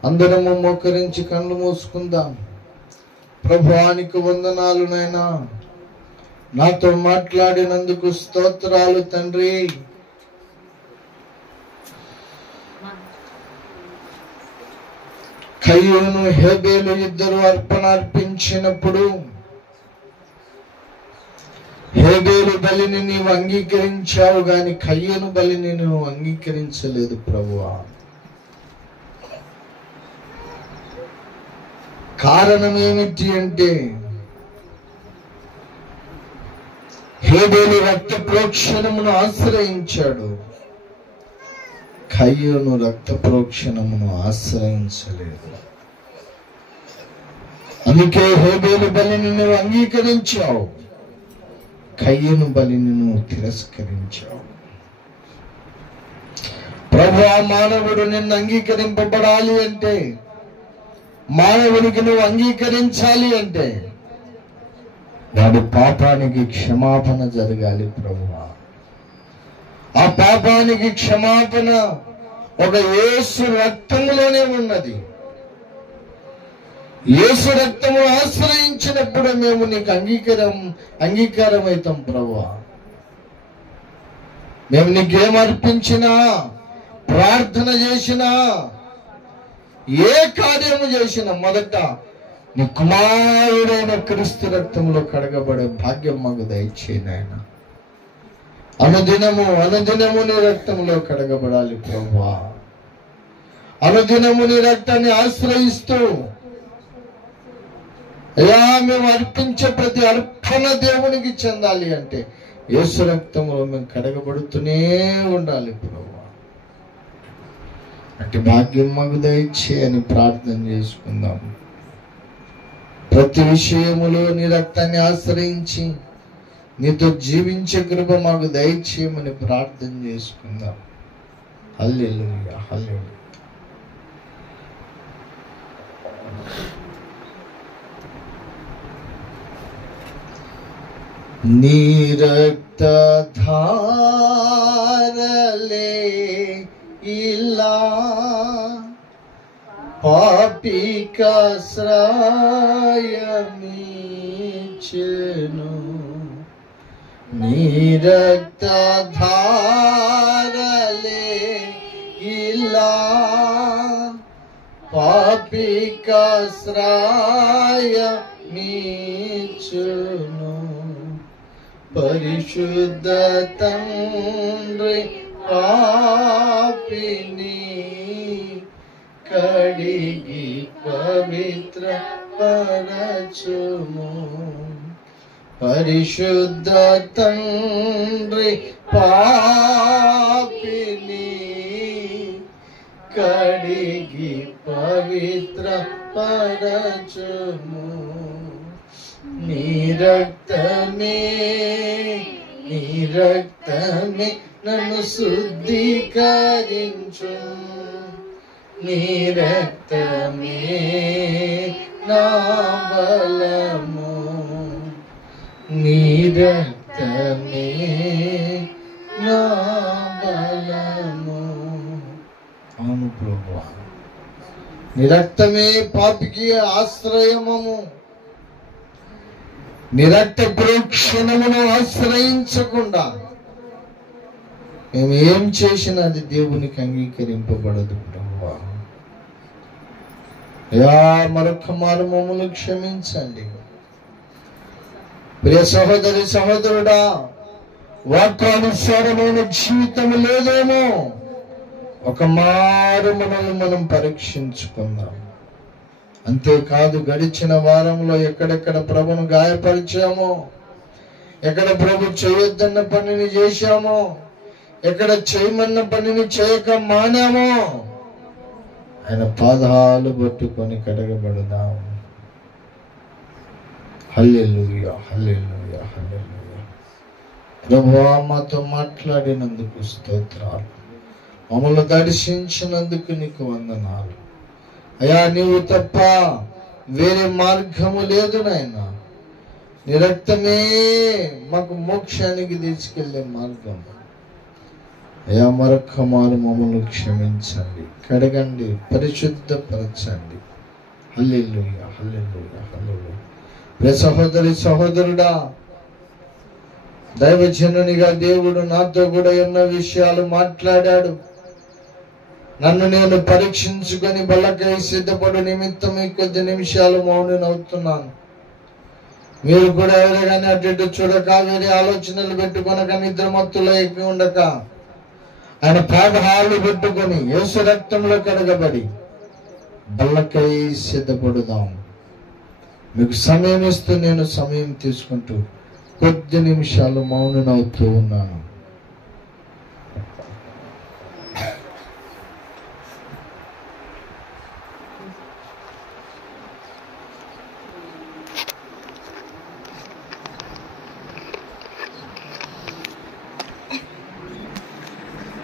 అందరము మోకరించి కళ్ళు మూసుకుందాం. ప్రభువానికి వందనాలు నాయనా, నాతో మాట్లాడినందుకు స్తోత్రాలు తండ్రి. కయ్యూను హేబేలు ఇద్దరు అర్పణ అర్పించినప్పుడు హేబేలు బలిని నీవు అంగీకరించావు, గాని కయ్యూను బలిని నువ్వు అంగీకరించలేదు ప్రభువా. కారణం ఏమిటి అంటే, హేబేలు రక్త ప్రోక్షణమును ఆశ్రయించాడు, కయ్యూను రక్త ప్రోక్షణమును ఆశ్రయించలేదు. అందుకే హేబేలు బలిని నువ్వు అంగీకరించావు, కయ్యూను బలిని నువ్వు తిరస్కరించావు. ప్రభువా, మానవుడు నిన్ను అంగీకరింపబడాలి అంటే, మానవునికి నువ్వు అంగీకరించాలి అంటే వాడి పాపానికి క్షమాపణ జరగాలి ప్రభువా. ఆ పాపానికి క్షమాపణ ఒక యేసు రక్తములోనే ఉన్నది. యేసు రక్తము ఆశ్రయించినప్పుడు మేము నీకు అంగీకారం అవుతాం ప్రభువా. మేము నీకేం అర్పించినా, ప్రార్థన చేసినా, ఏ కార్యము చేసినా మొదట నీ కుమారుడైన క్రీస్తు రక్తంలో కడగబడే భాగ్యం మాకు దయచేయి నాయన. అనుదినము నీ రక్తంలో కడగబడాలి ప్రభువా. అనుదినము నీ రక్తాన్ని ఆశ్రయిస్తూ అయ్యా మేము అర్పించే ప్రతి అర్పణ దేవునికి చెందాలి అంటే యేసు రక్తంలో మేము కడగబడుతూనే ఉండాలి ప్రభువా. అట్టి భాగ్యం మాకు దయచేయని ప్రార్థన చేసుకుందాం. ప్రతి విషయములో నీ రక్తాన్ని ఆశ్రయించి నీతో జీవించే కృప మాకు దయచేయమని ప్రార్థన చేసుకుందాం. హల్లెలూయా, హల్లెలూయా. నీ రక్త ధారలే ఇలా పాపికాశ్రయమిచ్చెను, నీ రక్త ధారలే ఇలా పాపికాశ్రయమిచ్చెను. పరిశుద్ధ తండ్రి పాపిని కడిగి పవిత్ర పరచుము. పరిశుద్ధ తండ్రి పాపిని కడిగి పవిత్ర పరచుము. నీ రక్తమే నన్ను శుద్ధీకరించు. నీ రక్తమే నా బలము, నీ రక్తమే నా బలము. అవును ప్రభువా, నీ రక్తమే పాపికి ఆశ్రయము. నీ రక్త ప్రోక్షణమును ఆశ్రయించకుండా మేము ఏం చేసినా అది దేవునికి అంగీకరింపబడదు ప్రభువా. మరొక మారు మమ్మల్ని క్షమించండి. ప్రియ సహోదరి సహోదరుడా, వాక్యానుసారమైన జీవితం లేదేమో, ఒక మారు మనల్ని మనం పరీక్షించుకుందాం. అంతేకాదు, గడిచిన వారంలో ఎక్కడెక్కడ ప్రభును గాయపరిచామో, ఎక్కడ ప్రభు చేయొద్దన్న పనిని చేశామో, ఎక్కడ చేయమన్న పనిని చేయక మానామో ఆయన పాదాలు పట్టుకొని కడగబడదాం. హల్లెలూయా, హల్లెలూయా, హల్లెలూయా. ప్రభువా, మాతో మాట్లాడినందుకు స్తోత్రాలు. మమ్మల్ని దర్శించినందుకు నీకు వందనాలు. అయ్యా, నీవు తప్ప వేరే మార్గము లేదు నాయనా. నీ రక్తమే మాకు మోక్షానికి తీసుకెళ్లే మార్గం. అయ్యా, మరొక్క మారు మమ్మల్ని క్షమించండి, కడగండి, పరిశుద్ధపరచండి. హల్లెలూయా, హల్లెలూయా, హల్లెలూయా. ప్రియ సహోదరి సహోదరుడా, దైవజనునిగా దేవుడు నాతో కూడా ఎన్నో విషయాలు మాట్లాడాడు. నన్ను నేను పరీక్షించుకొని బల్లకై సిద్ధపడు నిమిత్తం ఈ కొద్ది నిమిషాలు మౌనమవుతున్నాను. మీరు కూడా ఎవరిగానే అటు ఇటు చూడక, వేరే ఆలోచనలు పెట్టుకొనక, నిద్రమత్తులో ఎక్కి ఉండక, ఆయన పాదహాలు పెట్టుకొని యేసు రక్తంలో కడగబడి బల్లకై సిద్ధపడుదాం. మీకు సమయం ఇస్తూ నేను సమయం తీసుకుంటూ కొద్ది నిమిషాలు మౌనమవుతూ ఉన్నాను.